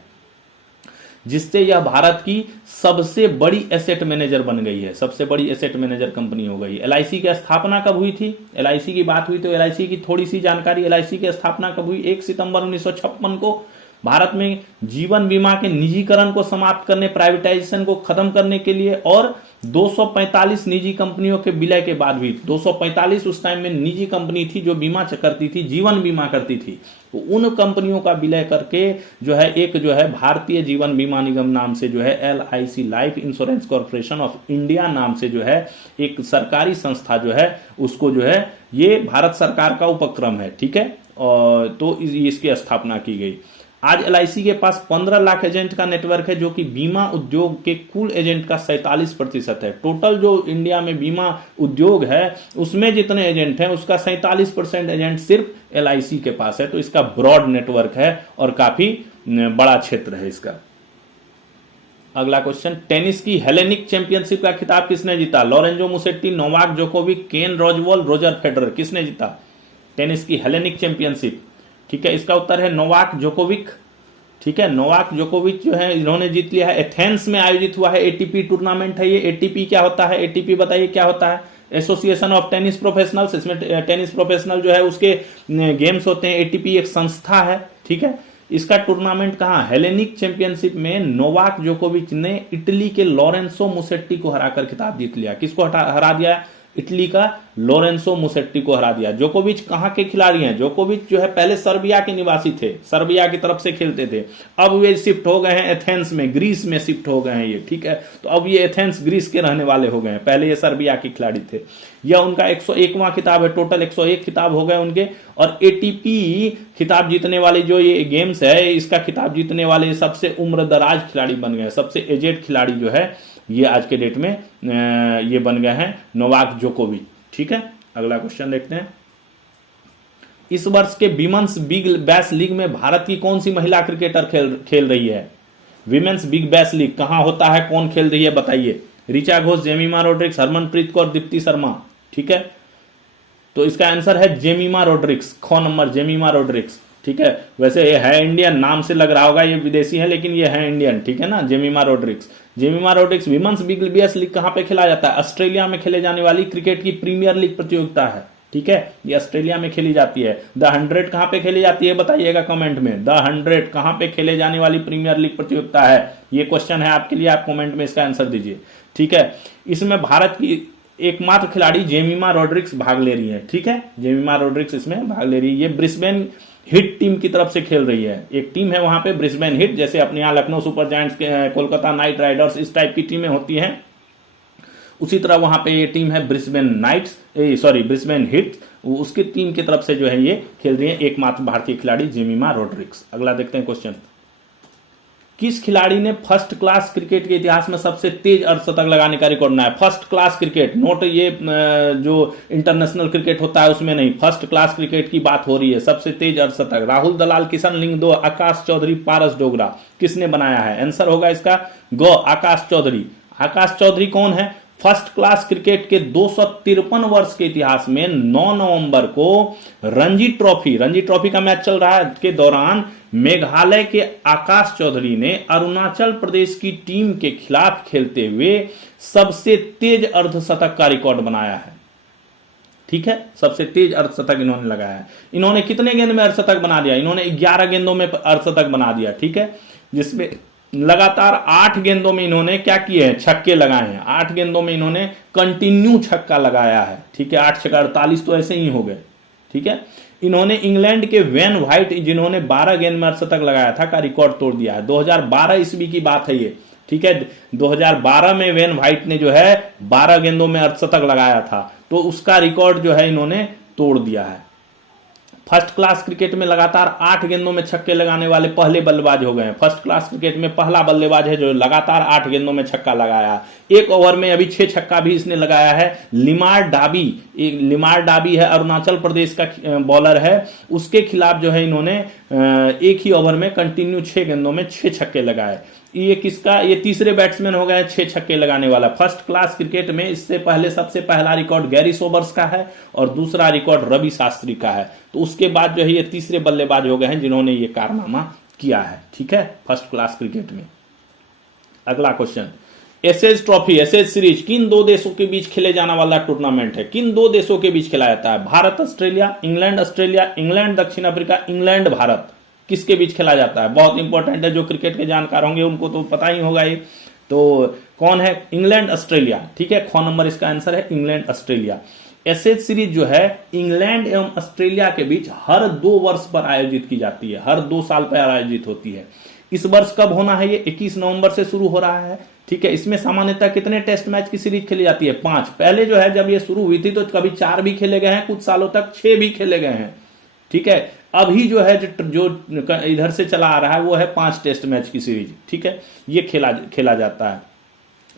जिससे यह भारत की सबसे बड़ी एसेट मैनेजर बन गई है, सबसे बड़ी एसेट मैनेजर कंपनी हो गई। LIC की स्थापना कब हुई थी? LIC की बात हुई तो LIC की थोड़ी सी जानकारी। LIC की स्थापना कब हुई? 1 सितंबर 1956 को। भारत में जीवन बीमा के निजीकरण को समाप्त करने, प्राइवेटाइजेशन को खत्म करने के लिए, और 245 निजी कंपनियों के विलय के बाद भी, 245 उस टाइम में निजी कंपनी थी जो बीमा करती थी, जीवन बीमा करती थी। तो उन कंपनियों का विलय करके जो है एक जो है भारतीय जीवन बीमा निगम नाम से जो है LIC, life insurance corporation of India नाम से जो है एक सरकारी संस्था जो है उसको जो है, ये भारत सरकार का उपक्रम है। ठीक है, और तो इसकी स्थापना की गई। आज LIC के पास 15 लाख एजेंट का नेटवर्क है, जो कि बीमा उद्योग के कुल एजेंट का 47% है। टोटल जो इंडिया में बीमा उद्योग है उसमें जितने एजेंट हैं उसका 47% एजेंट सिर्फ LIC के पास है। तो इसका ब्रॉड नेटवर्क है और काफी बड़ा क्षेत्र है इसका। अगला क्वेश्चन, टेनिस की हेलेनिक चैंपियनशिप का खिताब किसने जीता? लोरेंजो मुसेट्टी, नोवाक जोकोविक, केन रोजवॉल, रोजर फेडरर, किसने जीता टेनिस की हेलेनिक चैंपियनशिप? ठीक है, इसका उत्तर है नोवाक जोकोविक। ठीक है, नोवाक जोकोविच जो है इन्होंने जीत लिया है। एथेंस में आयोजित हुआ है ATP टूर्नामेंट है ये। ATP क्या होता है? ATP बताइए क्या होता है? Association of tennis professionals. इसमें टेनिस प्रोफेशनल जो है उसके गेम्स होते हैं। ATP एक संस्था है। ठीक है, इसका टूर्नामेंट कहाँ? हेलेनिक चैंपियनशिप में नोवाक जोकोविच ने इटली के लोरेंसो मुसेट्टी को हराकर खिताब जीत लिया। किसको हरा दिया? इटली का लोरेंसो मुसेट्टी को हरा दिया। जोकोविच कहाँ के खिलाड़ी हैं? जोकोविच जो है पहले सर्बिया के निवासी थे, सर्बिया की तरफ से खेलते थे, अब वे शिफ्ट हो गए हैं एथेंस में, ग्रीस में शिफ्ट हो गए हैं ये, ठीक है। तो अब ये एथेंस ग्रीस के रहने वाले हो गए हैं, पहले ये सर्बिया के खिलाड़ी थे। यह उनका 101वां खिताब है, टोटल 101 खिताब हो गए उनके। और एटीपी खिताब जीतने वाली जो ये गेम्स है, इसका खिताब जीतने वाले सबसे उम्रदराज खिलाड़ी बन गए, सबसे एजेड खिलाड़ी जो है ये आज के डेट में ये बन गए हैं नोवाक जोकोविच, ठीक है। अगला क्वेश्चन देखते हैं। इस वर्ष के विमेंस बिग बैश लीग में भारत की कौन सी महिला क्रिकेटर खेल रही है? विमेंस बिग बैश लीग कहां होता है, कौन खेल रही है बताइए? ऋचा घोष, जेमिमा रोड्रिक्स, हरमनप्रीत कौर, दीप्ति शर्मा, ठीक है। तो इसका आंसर है जेमिमा रोड्रिक्स, ख नंबर जेमिमा रोड्रिक्स, ठीक है। वैसे ये है इंडियन, नाम से लग रहा होगा ये विदेशी है, लेकिन ये है इंडियन, ठीक है ना, Jemimah Rodrigues. Jemimah Rodrigues women's big bash league कहां पे खेला जाता है? ऑस्ट्रेलिया में खेले जाने वाली क्रिकेट की प्रीमियर लीग प्रतियोगिता है, ठीक है। ये ऑस्ट्रेलिया में खेली जाती है। द 100 कहां पे खेली जाती है बताइएगा कमेंट में। द 100 कहां पे खेले जाने वाली प्रीमियर लीग प्रतियोगिता है? ये क्वेश्चन है आपके लिए, आप कमेंट में इसका आंसर दीजिए, ठीक है। इसमें भारत की एकमात्र खिलाड़ी जेमिमा रोड्रिक्स भाग ले रही है, ठीक है। जेमिमा रोड्रिक्स इसमें भाग ले रही है। ये ब्रिस्बेन हिट टीम की तरफ से खेल रही है, एक टीम है वहां पे ब्रिस्बेन हिट, जैसे अपने यहाँ Lucknow super giants, Kolkata night Riders, इस टाइप की टीमें होती हैं, उसी तरह वहां पे ये टीम है ब्रिस्बेन हिट, उसकी टीम की तरफ से जो है ये खेल रही है एकमात्र भारतीय खिलाड़ी जेमिमा रोड्रिक्स। अगला देखते हैं क्वेश्चन। किस खिलाड़ी ने फर्स्ट क्लास क्रिकेट के इतिहास में सबसे तेज अर्धशतक लगाने का रिकॉर्ड बनाया? फर्स्ट क्लास क्रिकेट, नोट ये जो इंटरनेशनल क्रिकेट होता है उसमें नहीं, फर्स्ट क्लास क्रिकेट की बात हो रही है। सबसे तेज अर्धशतक राहुल दलाल, किशन लिंगदो, आकाश चौधरी, पारस डोगरा, किसने बनाया है? आंसर होगा इसका ग, आकाश चौधरी। आकाश चौधरी कौन है? फर्स्ट क्लास क्रिकेट के 253 वर्ष के इतिहास में 9 नवंबर को रणजी ट्रॉफी का मैच चल रहा है के दौरान मेघालय के आकाश चौधरी ने अरुणाचल प्रदेश की टीम के खिलाफ खेलते हुए सबसे तेज अर्धशतक का रिकॉर्ड बनाया है, ठीक है। सबसे तेज अर्धशतक इन्होंने लगाया है। इन्होंने कितने गेंद में अर्धशतक बना दिया? इन्होंने 11 गेंदों में अर्धशतक बना दिया, ठीक है, जिसमें लगातार 8 गेंदों में इन्होंने क्या किए हैं? छक्के लगाए हैं। 8 गेंदों में इन्होंने कंटिन्यू छक्का लगाया है, ठीक है। 8 छक्का 48 तो ऐसे ही हो गए, ठीक है। इन्होंने इंग्लैंड के वेन व्हाइट, जिन्होंने 12 गेंद में अर्धशतक लगाया था, का रिकॉर्ड तोड़ दिया है। 2012 ईस्वी की बात है ये, ठीक है। 2012 में वेन व्हाइट ने जो है 12 गेंदों में अर्धशतक लगाया था, तो उसका रिकॉर्ड जो है इन्होंने तोड़ दिया है। फर्स्ट क्लास क्रिकेट में लगातार 8 गेंदों में छक्के लगाने वाले पहले बल्लेबाज हो गए हैं। फर्स्ट क्लास क्रिकेट में पहला बल्लेबाज है जो लगातार 8 गेंदों में छक्का लगाया। एक ओवर में अभी 6 छक्का भी इसने लगाया है। लिमार डाबी है, अरुणाचल प्रदेश का बॉलर है, उसके खिलाफ जो है इन्होंने एक ही ओवर में कंटिन्यू 6 गेंदों में 6 छक्के लगाए। ये तीसरे बैट्समैन हो गए 6 छक्के लगाने वाला फर्स्ट क्लास क्रिकेट में। इससे पहले सबसे पहला रिकॉर्ड गैरी सोबर्स का है और दूसरा रिकॉर्ड रवि शास्त्री का है। तो उसके बाद जो है ये तीसरे बल्लेबाज हो गए हैं जिन्होंने ये कारनामा किया है, ठीक है, फर्स्ट क्लास क्रिकेट में। अगला question, Ashes trophy, Ashes series किन 2 देशों के बीच खेले जाने वाला टूर्नामेंट है? किन 2 देशों के बीच खेला जाता है? भारत ऑस्ट्रेलिया, इंग्लैंड दक्षिण अफ्रीका, इंग्लैंड भारत, किसके बीच खेला जाता है? बहुत इंपॉर्टेंट है, जो क्रिकेट के जानकार होंगे उनको तो पता ही होगा ये। तो कौन है? इंग्लैंड ऑस्ट्रेलिया, ठीक है। ख नंबर इसका आंसर है इंग्लैंड ऑस्ट्रेलिया। एसेज सीरीज जो है इंग्लैंड एवं ऑस्ट्रेलिया के बीच हर 2 वर्ष पर आयोजित की जाती है, हर 2 साल पर आयोजित होती है। इस वर्ष कब होना है? ये 21 नवंबर से शुरू हो रहा है, ठीक है। इसमें सामान्यतः कितने टेस्ट मैच की सीरीज खेली जाती है? 5। पहले जो है जब ये शुरू हुई थी तो कभी 4 भी खेले गए हैं, कुछ सालों तक 6 भी खेले गए हैं, ठीक है। अभी जो है जो इधर से चला आ रहा है वो है 5 टेस्ट मैच की सीरीज, ठीक है। ये खेला जाता है।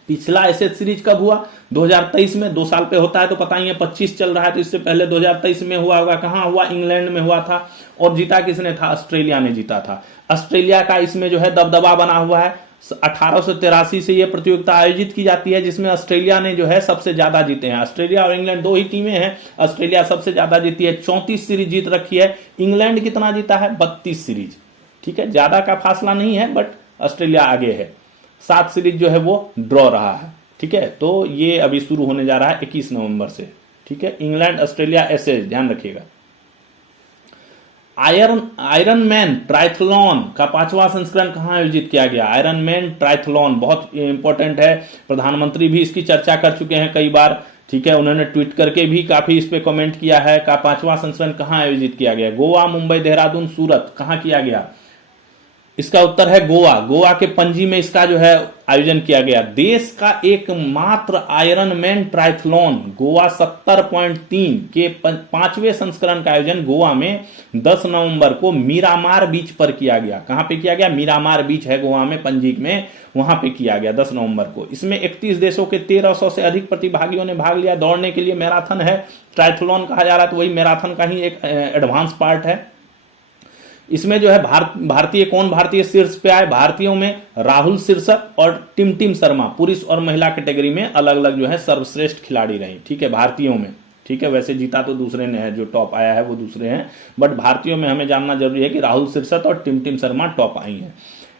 पिछला एसेज सीरीज कब हुआ? 2023 में, 2 साल पे होता है तो पता ही है। 25 चल रहा है तो इससे पहले 2023 में हुआ होगा। कहां हुआ? इंग्लैंड में हुआ था। और जीता किसने था? ऑस्ट्रेलिया ने जीता था। ऑस्ट्रेलिया का इसमें जो है दबदबा बना हुआ है। 1883 से यह प्रतियोगिता आयोजित की जाती है जिसमें ऑस्ट्रेलिया ने जो है सबसे ज्यादा जीते हैं। ऑस्ट्रेलिया और इंग्लैंड 2 ही टीमें हैं। ऑस्ट्रेलिया सबसे ज्यादा जीती है, 34 सीरीज जीत रखी है। इंग्लैंड कितना जीता है? 32 सीरीज, ठीक है। ज्यादा का फासला नहीं है, बट ऑस्ट्रेलिया आगे है। 7 सीरीज जो है वो ड्रॉ रहा है, ठीक है। तो ये अभी शुरू होने जा रहा है 21 नवंबर से, ठीक है। इंग्लैंड ऑस्ट्रेलिया एसेज, ध्यान रखिएगा। आयरन मैन ट्राइथलॉन का 5वां संस्करण कहां आयोजित किया गया? आयरन मैन ट्राइथलॉन बहुत इंपॉर्टेंट है, प्रधानमंत्री भी इसकी चर्चा कर चुके हैं कई बार, ठीक है, उन्होंने ट्वीट करके भी काफी इस पे कमेंट किया है। का 5वां संस्करण कहाँ आयोजित किया गया? गोवा, मुंबई, देहरादून, सूरत, कहाँ किया गया? इसका उत्तर है गोवा। गोवा के पणजी में इसका जो है आयोजन किया गया। देश का एकमात्र आयरन मैन ट्रायथलॉन गोवा 70.3 के 5वें संस्करण का आयोजन गोवा में 10 नवंबर को मीरामार बीच पर किया गया। कहां पे किया गया? मीरामार बीच है गोवा में, पणजी में, वहां पे किया गया 10 नवंबर को। इसमें 31 देशों के 1300 से अधिक प्रतिभागियों ने भाग लिया। दौड़ने के लिए मैराथन है, ट्रायथलॉन कहा जा रहा है, तो वही मैराथन का ही एक एडवांस पार्ट है। इसमें जो है भारतीय शीर्ष पे आए? भारतीयों में राहुल शीर्षक और टिम शर्मा पुरुष और महिला कैटेगरी में अलग अलग जो है सर्वश्रेष्ठ खिलाड़ी रही। ठीक है, भारतीयों में। ठीक है, वैसे जीता तो दूसरे ने है, जो टॉप आया है वो दूसरे हैं, बट भारतीयों में हमें जानना जरूरी है कि राहुल शीर्षक और टिम शर्मा टॉप आई हैं।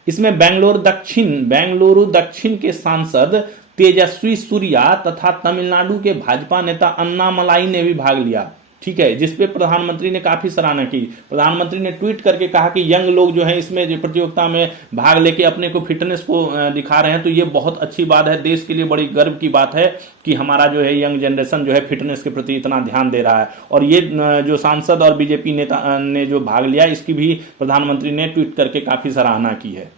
इसमें बेंगलुरु दक्षिण के सांसद तेजस्वी सूर्या तथा तमिलनाडु के भाजपा नेता अन्नामलाई ने भी भाग लिया। ठीक है, जिसपे प्रधानमंत्री ने काफी सराहना की। प्रधानमंत्री ने ट्वीट करके कहा कि यंग लोग जो हैं इसमें जो प्रतियोगिता में भाग लेके अपने को फिटनेस को दिखा रहे हैं, तो ये बहुत अच्छी बात है। देश के लिए बड़ी गर्व की बात है कि हमारा जो है यंग जनरेशन जो है फिटनेस के प्रति इतना ध्यान दे रहा है। और ये जो सांसद और बीजेपी नेता ने जो भाग लिया, इसकी भी प्रधानमंत्री ने ट्वीट करके काफी सराहना की है।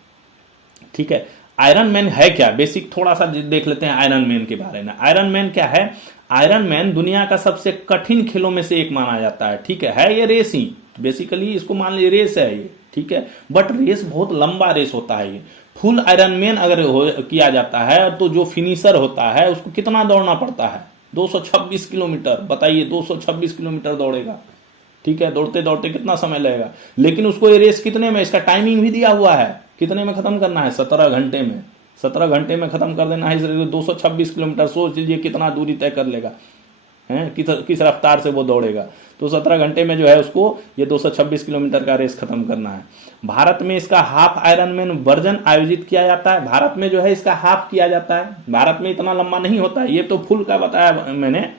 ठीक है, आयरन मैन है क्या? बेसिक थोड़ा सा देख लेते हैं आयरन मैन के बारे में। आयरन मैन क्या है? आयरन मैन दुनिया का सबसे कठिन खेलों में से एक माना जाता है। ठीक है ये रेस ही, बेसिकली इसको मान लीजिए रेस है ये। ठीक है, बट रेस बहुत लंबा रेस होता है ये। फुल आयरन मैन अगर किया जाता है तो जो फिनिशर होता है उसको कितना दौड़ना पड़ता है? 226 किलोमीटर। बताइए, 226 किलोमीटर दौड़ेगा। ठीक है, दौड़ते दौड़ते कितना समय लगेगा? लेकिन उसको ये रेस कितने में, इसका टाइमिंग भी दिया हुआ है, कितने में खत्म करना है? 17 घंटे में। 17 घंटे में खत्म कर देना है। इस 226 किलोमीटर सोच लीजिए कितना दूरी तय कर लेगा, किस रफ्तार से वो दौड़ेगा। तो 17 घंटे में जो है उसको ये 226 किलोमीटर का रेस खत्म करना है। भारत में इसका हाफ आयरन मैन वर्जन आयोजित किया जाता है। भारत में जो है इसका हाफ किया जाता है। भारत में इतना लंबा नहीं होता है, ये तो फुल का बताया मैंने।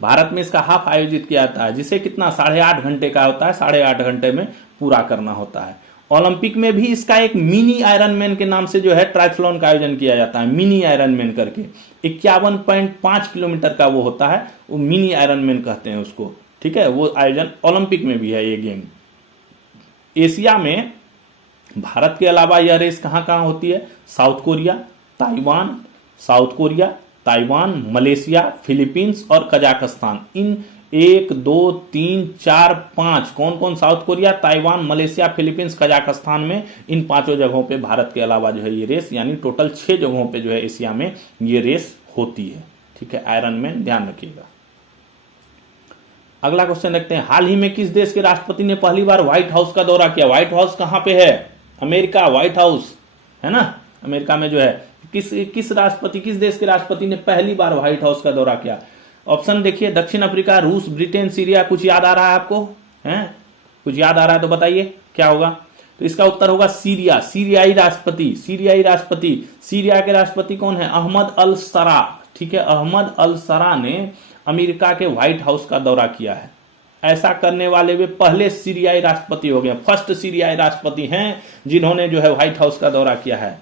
भारत में इसका हाफ आयोजित किया जाता है, जिसे कितना 8.5 घंटे का होता है। 8.5 घंटे में पूरा करना होता है। ओलंपिक में भी इसका एक मिनी आयरन मैन के नाम से जो है ट्रायथलॉन का आयोजन किया जाता है। मिनी आयरन मैन करके 51.5 किलोमीटर का वो होता है, वो मिनी आयरन मैन कहते हैं उसको। ठीक है, वो आयोजन ओलंपिक में भी है ये गेम। एशिया में भारत के अलावा यह रेस कहां कहां होती है? South Korea, Taiwan, Malaysia, Philippines और कजाकिस्तान। इन 1 2 3 4 5 कौन कौन? South Korea, Taiwan, Malaysia, Philippines, Kazakhstan में इन 5 जगहों पे भारत के अलावा जो है ये रेस, यानी टोटल 6 जगहों पे जो है एशिया में ये रेस होती है। ठीक है, आयरन मैन ध्यान रखिएगा। अगला क्वेश्चन देखते हैं। हाल ही में किस देश के राष्ट्रपति ने पहली बार व्हाइट हाउस का दौरा किया? व्हाइट हाउस कहां पे है? अमेरिका, व्हाइट हाउस है ना, अमेरिका में जो है। किस देश के राष्ट्रपति ने पहली बार व्हाइट हाउस का दौरा किया? ऑप्शन देखिए, दक्षिण अफ्रीका, रूस, ब्रिटेन, सीरिया। कुछ याद आ रहा है आपको? कुछ याद आ रहा है तो बताइए क्या होगा? तो इसका उत्तर होगा सीरिया। सीरियाई राष्ट्रपति। सीरिया के राष्ट्रपति कौन है? अहमद अल सरा। ठीक है, अहमद अल सरा ने अमेरिका के व्हाइट हाउस का दौरा किया है। ऐसा करने वाले वे पहले सीरियाई राष्ट्रपति हो गए। फर्स्ट सीरियाई राष्ट्रपति हैं जिन्होंने जो है व्हाइट हाउस का दौरा किया है।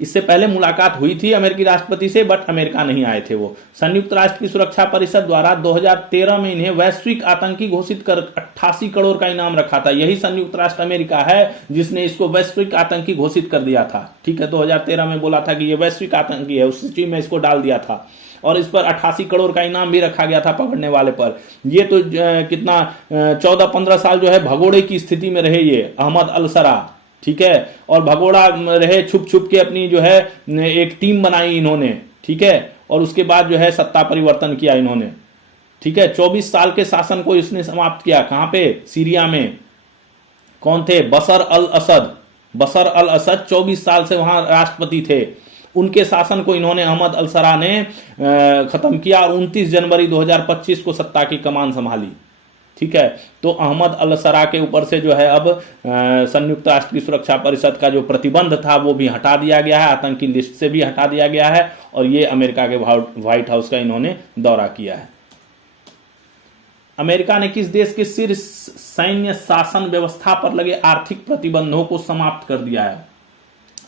इससे पहले मुलाकात हुई थी अमेरिकी राष्ट्रपति से, बट अमेरिका नहीं आए थे वो। संयुक्त राष्ट्र की सुरक्षा परिषद द्वारा 2013 में इन्हें वैश्विक आतंकी घोषित कर 88 करोड़ का इनाम रखा था। यही संयुक्त राष्ट्र अमेरिका है जिसने इसको वैश्विक आतंकी घोषित कर दिया था। ठीक है, 2013 में बोला था कि ये वैश्विक आतंकी है, उस सूची में इसको डाल दिया था और इस पर 88 करोड़ का इनाम भी रखा गया था पकड़ने वाले पर। ये तो कितना 14-15 साल जो है भगोड़े की स्थिति में रहे ये अहमद अल सरा। ठीक है, और भगोड़ा रहे, छुप छुप के अपनी जो है एक टीम बनाई इन्होंने। ठीक है, और उसके बाद जो है सत्ता परिवर्तन किया इन्होंने। ठीक है, 24 साल के शासन को इसने समाप्त किया। कहां पे? सीरिया में। कौन थे? बशर अल असद 24 साल से वहां राष्ट्रपति थे। उनके शासन को इन्होंने अहमद अल सरा ने खत्म किया और 29 जनवरी 2025 को सत्ता की कमान संभाली। ठीक है, तो अहमद अल सरा के ऊपर से जो है अब संयुक्त राष्ट्र की सुरक्षा परिषद का जो प्रतिबंध था वो भी हटा दिया गया है, आतंकी लिस्ट से भी हटा दिया गया है, और ये अमेरिका के व्हाइट हाउस का इन्होंने दौरा किया है। अमेरिका ने किस देश के शीर्ष सैन्य शासन व्यवस्था पर लगे आर्थिक प्रतिबंधों को समाप्त कर दिया है?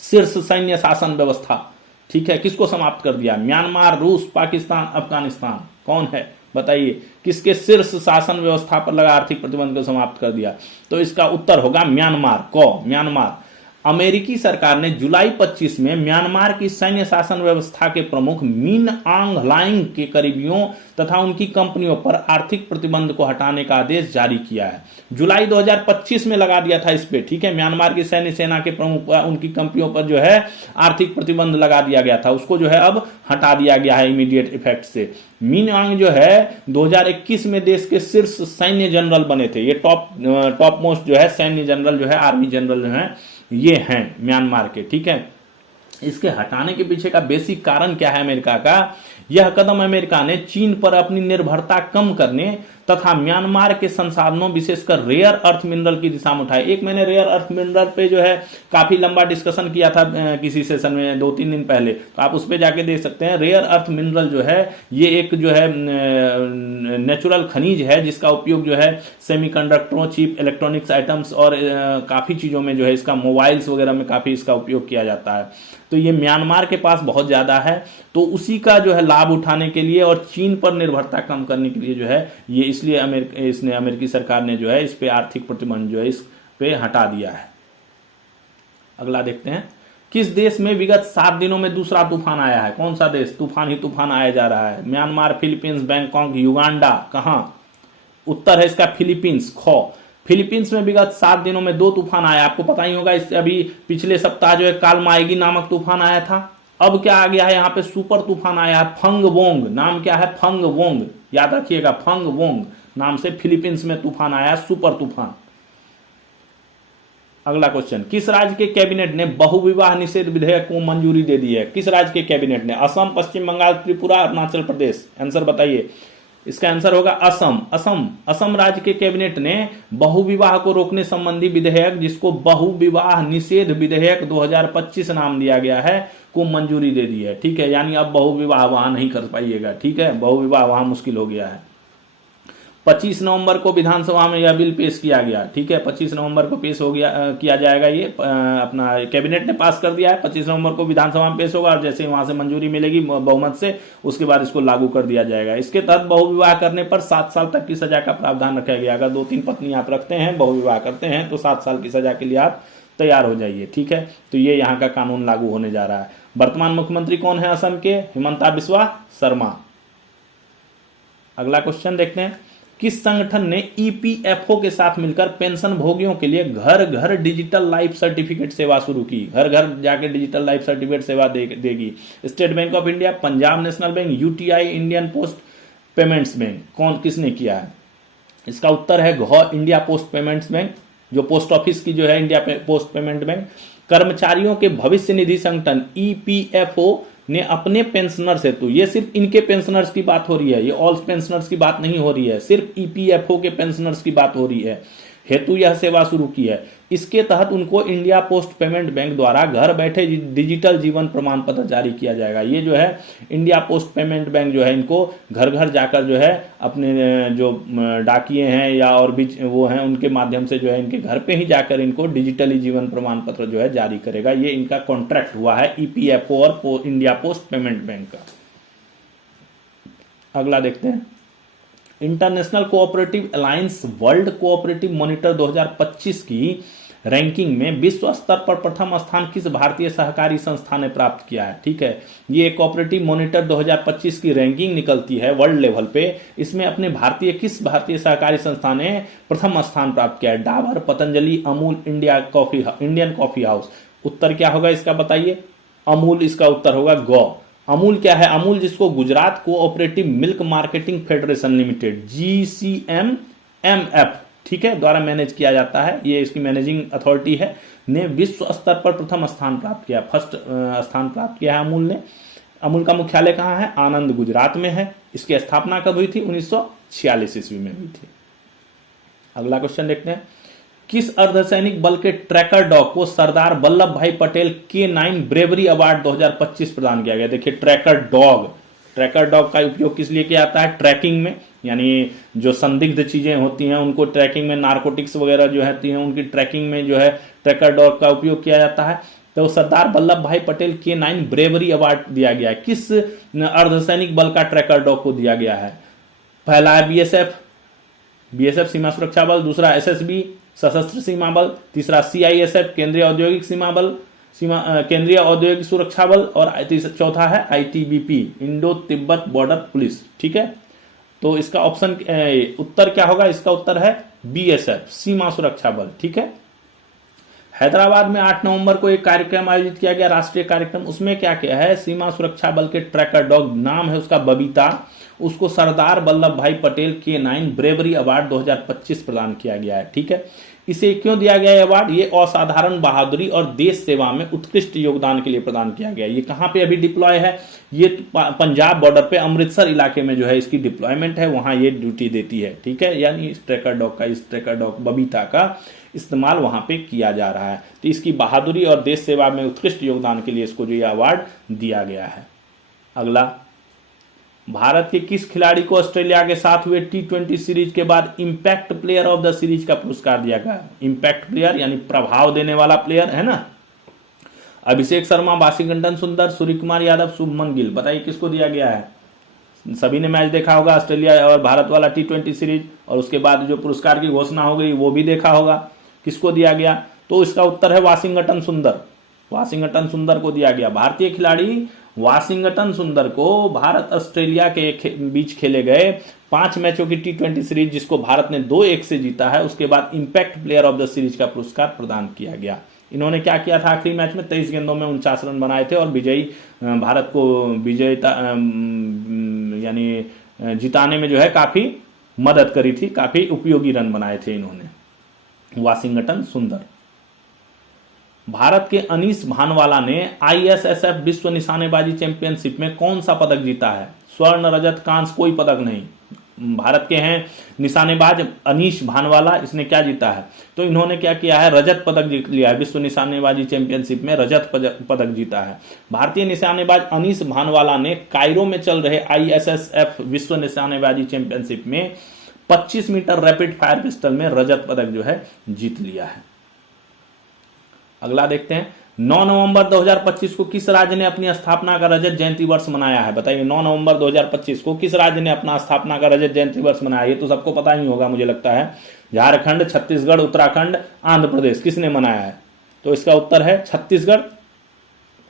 शीर्ष सैन्य शासन व्यवस्था ठीक है, किसको समाप्त कर दिया? म्यांमार, रूस, पाकिस्तान, अफगानिस्तान, कौन है बताइए? किसके शीर्ष शासन व्यवस्था पर लगा आर्थिक प्रतिबंध को समाप्त कर दिया? तो इसका उत्तर होगा म्यांमार। म्यांमार। अमेरिकी सरकार ने जुलाई 25 में म्यांमार की सैन्य शासन व्यवस्था के प्रमुख मिन आंग ह्लाइंग के करीबियों तथा उनकी कंपनियों पर आर्थिक प्रतिबंध को हटाने का आदेश जारी किया है। जुलाई 2025 में लगा दिया था इस पे, ठीक है। म्यांमार की सैन्य सेना के प्रमुख उनकी कंपनियों पर जो है आर्थिक प्रतिबंध लगा दिया गया था, उसको जो है अब हटा दिया गया है इमीडिएट इफेक्ट से। मिन आंग जो है 2021 में देश के शीर्ष सैन्य जनरल बने थे। ये टॉप मोस्ट जो है सैन्य जनरल जो है, आर्मी जनरल जो है, ये हैं म्यांमार के, ठीक है। इसके हटाने के पीछे का बेसिक कारण क्या है अमेरिका का? यह कदम अमेरिका ने चीन पर अपनी निर्भरता कम करने तथा म्यांमार के संसाधनों विशेषकर रेयर अर्थ मिनरल की दिशा में उठाए। एक मैंने रेयर अर्थ मिनरल पे जो है काफी लंबा डिस्कशन किया था किसी सेशन में 2-3 दिन पहले, तो आप उस पे जाके देख सकते हैं। रेयर अर्थ मिनरल जो है ये एक जो है नेचुरल खनिज है जिसका उपयोग जो है सेमीकंडक्टरों, चीप इलेक्ट्रॉनिक्स आइटम्स और काफी चीजों में जो है इसका मोबाइल्स वगैरह में काफी इसका उपयोग किया जाता है। तो ये म्यांमार के पास बहुत ज्यादा है, तो उसी का जो है लाभ उठाने के लिए और चीन पर निर्भरता कम करने के लिए जो है ये, इसलिए अमेरिकी सरकार ने जो है इस पे आर्थिक प्रतिबंध जो है इस पे हटा दिया है। अगला देखते हैं, किस देश में विगत 7 दिनों में दूसरा तूफान आया है? कौन सा देश? तूफान ही तूफान आया जा रहा है। म्यांमार, फिलीपींस, बैंकॉक, युगांडा, कहां? उत्तर है इसका फिलीपींस। फिलीपींस में विगत 7 दिनों में 2 तूफान आया। आपको पता ही होगा, इससे अभी पिछले सप्ताह जो है कालमाएगी नामक तूफान आया था। अब क्या आ गया है यहाँ पे? सुपर तूफान आया है फंगवोंग। नाम क्या है? फंगवोंग, याद रखिएगा, फंगवोंग नाम से फिलीपींस में तूफान आया, सुपर तूफान। अगला क्वेश्चन, किस राज्य के कैबिनेट ने बहुविवाह निषेध विधेयक को मंजूरी दे दी है? किस राज्य के कैबिनेट ने? असम, पश्चिम बंगाल, त्रिपुरा, अरुणाचल प्रदेश। आंसर बताइए। इसका आंसर होगा असम। असम राज्य के कैबिनेट ने बहुविवाह को रोकने संबंधी विधेयक, जिसको बहुविवाह निषेध विधेयक 2025 नाम दिया गया है, को मंजूरी दे दी है, ठीक है। यानी अब बहुविवाह वहां नहीं कर पाइएगा, ठीक है। बहुविवाह वहां मुश्किल हो गया है। 25 नवंबर को विधानसभा में यह बिल पेश किया गया, ठीक है। 25 नवंबर को पेश हो गया, किया जाएगा। ये अपना कैबिनेट ने पास कर दिया है। 25 नवंबर को विधानसभा में पेश होगा और जैसे ही वहां से मंजूरी मिलेगी बहुमत से, उसके बाद इसको लागू कर दिया जाएगा। इसके तहत बहुविवाह करने पर 7 साल तक की सजा का प्रावधान रखा गया। अगर 2-3 पत्नी आप रखते हैं, बहुविवाह करते हैं, तो 7 साल की सजा के लिए आप तैयार हो जाइए, ठीक है। तो ये यहाँ का कानून लागू होने जा रहा है। वर्तमान मुख्यमंत्री कौन है असम के? हिमंता बिस्वा शर्मा। अगला क्वेश्चन देखते हैं, किस संगठन ने ईपीएफओ के साथ मिलकर पेंशन भोगियों के लिए घर घर डिजिटल लाइफ सर्टिफिकेट सेवा शुरू की? घर घर जाके डिजिटल लाइफ सर्टिफिकेट सेवा देगी। State bank of India, Punjab national bank, UTI, Indian post payments bank. किसने किया है? इसका उत्तर है इंडिया पोस्ट पेमेंट्स बैंक, जो पोस्ट ऑफिस की जो है इंडिया पोस्ट पेमेंट बैंक। कर्मचारियों के भविष्य निधि संगठन ईपीएफओ ने अपने पेंशनर्स हेतु, ये सिर्फ इनके पेंशनर्स की बात हो रही है, ये ऑल पेंशनर्स की बात नहीं हो रही है, सिर्फ ईपीएफओ के पेंशनर्स की बात हो रही है, हेतु यह सेवा शुरू की है। इसके तहत उनको इंडिया पोस्ट पेमेंट बैंक द्वारा घर बैठे डिजिटल जीवन प्रमाण पत्र जारी किया जाएगा। ये जो है इंडिया पोस्ट पेमेंट बैंक जो है इनको घर घर जाकर जो है अपने जो डाकिये हैं या और भी वो हैं उनके माध्यम से जो है इनके घर पे ही जाकर इनको डिजिटली जीवन प्रमाण पत्र जो है जारी करेगा। ये इनका कॉन्ट्रैक्ट हुआ है ईपीएफओ और इंडिया पोस्ट पेमेंट बैंक का। अगला देखते हैं, international cooperative alliance world cooperative monitor 2025 की रैंकिंग में विश्व स्तर पर प्रथम स्थान किस भारतीय सहकारी संस्था ने प्राप्त किया है? ठीक है, ये कोऑपरेटिव मॉनिटर 2025 की रैंकिंग निकलती है वर्ल्ड लेवल पे। इसमें अपने किस भारतीय सहकारी संस्था ने प्रथम स्थान प्राप्त किया है? Dabur, Patanjali, Amul, Indian Coffee House. उत्तर क्या होगा इसका बताइए? अमूल इसका उत्तर होगा गौ। अमूल क्या है? अमूल जिसको Gujarat cooperative milk marketing federation limited GCMMF, ठीक है, द्वारा मैनेज किया जाता है, ये इसकी मैनेजिंग अथॉरिटी है, ने विश्व स्तर पर प्रथम स्थान प्राप्त किया, फर्स्ट स्थान प्राप्त किया है अमूल ने। अमूल का मुख्यालय कहाँ है? आनंद, गुजरात में है। इसकी स्थापना कब हुई थी? 1946 ईस्वी में हुई थी। अगला क्वेश्चन देखते हैं, किस अर्धसैनिक बल के ट्रैकर डॉग को सरदार वल्लभ भाई पटेल K9 ब्रेवरी अवार्ड 2025 प्रदान किया गया? देखिए, ट्रैकर डॉग का उपयोग किस लिए किया जाता है? ट्रैकिंग में, यानी जो संदिग्ध चीजें होती हैं उनको ट्रैकिंग में, नारकोटिक्स वगैरह जो होती हैं उनकी ट्रैकिंग में जो है ट्रैकर डॉग का उपयोग किया जाता है। तो सरदार वल्लभ भाई पटेल K9 ब्रेवरी अवार्ड दिया गया है, किस अर्धसैनिक बल का ट्रैकर डॉग को दिया गया है? पहला है बीएसएफ सीमा सुरक्षा बल, दूसरा एसएसबी सशस्त्र सीमा बल, तीसरा सीआईएसएफ केंद्रीय औद्योगिक केंद्रीय औद्योगिक सुरक्षा बल, और चौथा है ITBP Indo Tibet border police. ठीक है, तो इसका ऑप्शन उत्तर क्या होगा? इसका उत्तर है बीएसएफ सीमा सुरक्षा बल। ठीक है, हैदराबाद में 8 नवंबर को एक कार्यक्रम आयोजित किया गया, राष्ट्रीय कार्यक्रम। उसमें क्या किया है? सीमा सुरक्षा बल के ट्रैकर डॉग, नाम है उसका बबीता, उसको सरदार वल्लभ भाई पटेल K9 ब्रेवरी अवार्ड 2025 प्रदान किया गया है। ठीक है, इसे क्यों दिया गया है अवार्ड? ये असाधारण बहादुरी और देश सेवा में उत्कृष्ट योगदान के लिए प्रदान किया गया है। ये कहां पे अभी डिप्लॉय है? ये पंजाब बॉर्डर पे अमृतसर इलाके में जो है इसकी डिप्लॉयमेंट है, वहां ये ड्यूटी देती है। ठीक है, यानी इस ट्रैकर डॉग बबीता का इस्तेमाल वहां पे किया जा रहा है। तो इसकी बहादुरी और देश सेवा में उत्कृष्ट योगदान के लिए इसको जो ये अवार्ड दिया गया है। अगला, भारत के किस खिलाड़ी को ऑस्ट्रेलिया के साथ हुए T20 सीरीज के बाद impact player of the series का पुरस्कार दिया गया? इंपैक्ट प्लेयर यानी प्रभाव देने वाला प्लेयर है ना। अभिषेक शर्मा, वाशिंगटन सुंदर, सूर्य कुमार यादव, शुभमन गिल। बताइए किसको दिया गया है? सभी ने मैच देखा होगा, ऑस्ट्रेलिया और भारत वाला T20 सीरीज, और उसके बाद जो पुरस्कार की घोषणा हो गई वो भी देखा होगा। किसको दिया गया? तो इसका उत्तर है वाशिंगटन सुंदर को दिया गया। भारतीय खिलाड़ी वाशिंगटन सुंदर को भारत ऑस्ट्रेलिया के बीच खेले गए 5 मैचों की T20 सीरीज, जिसको भारत ने 2-1 से जीता है, उसके बाद impact player of the series का पुरस्कार प्रदान किया गया। इन्होंने क्या किया था? आखिरी मैच में 23 गेंदों में 49 रन बनाए थे और भारत को विजयता यानी जिताने में जो है काफी मदद करी थी, काफी उपयोगी रन बनाए थे इन्होंने। वाशिंगटन सुंदर। भारत के अनीस भानवाला ने ISSF विश्व निशानेबाजी चैंपियनशिप में कौन सा पदक जीता है? स्वर्ण, रजत, कांस्य, कोई पदक नहीं। भारत के हैं निशानेबाज अनीश भानवाला, इसने क्या जीता है? तो इन्होंने क्या किया है? रजत पदक जीत लिया है। विश्व निशानेबाजी चैंपियनशिप में रजत पदक जीता है। भारतीय निशानेबाज अनीश भानवाला ने कायरो में चल रहे ISSF विश्व निशानेबाजी चैंपियनशिप में 25 मीटर रैपिड फायर पिस्टल में रजत पदक जो है जीत लिया है। अगला देखते हैं, 9 नवंबर 2025 को किस राज्य ने अपनी स्थापना का रजत जयंती वर्ष मनाया है? बताइए 9 नवंबर 2025 को किस राज्य ने अपना स्थापना का रजत जयंती वर्ष मनाया? ये तो सबको पता ही होगा मुझे लगता है। झारखंड, छत्तीसगढ़, उत्तराखंड, आंध्र प्रदेश, किसने मनाया है? तो इसका उत्तर है छत्तीसगढ़,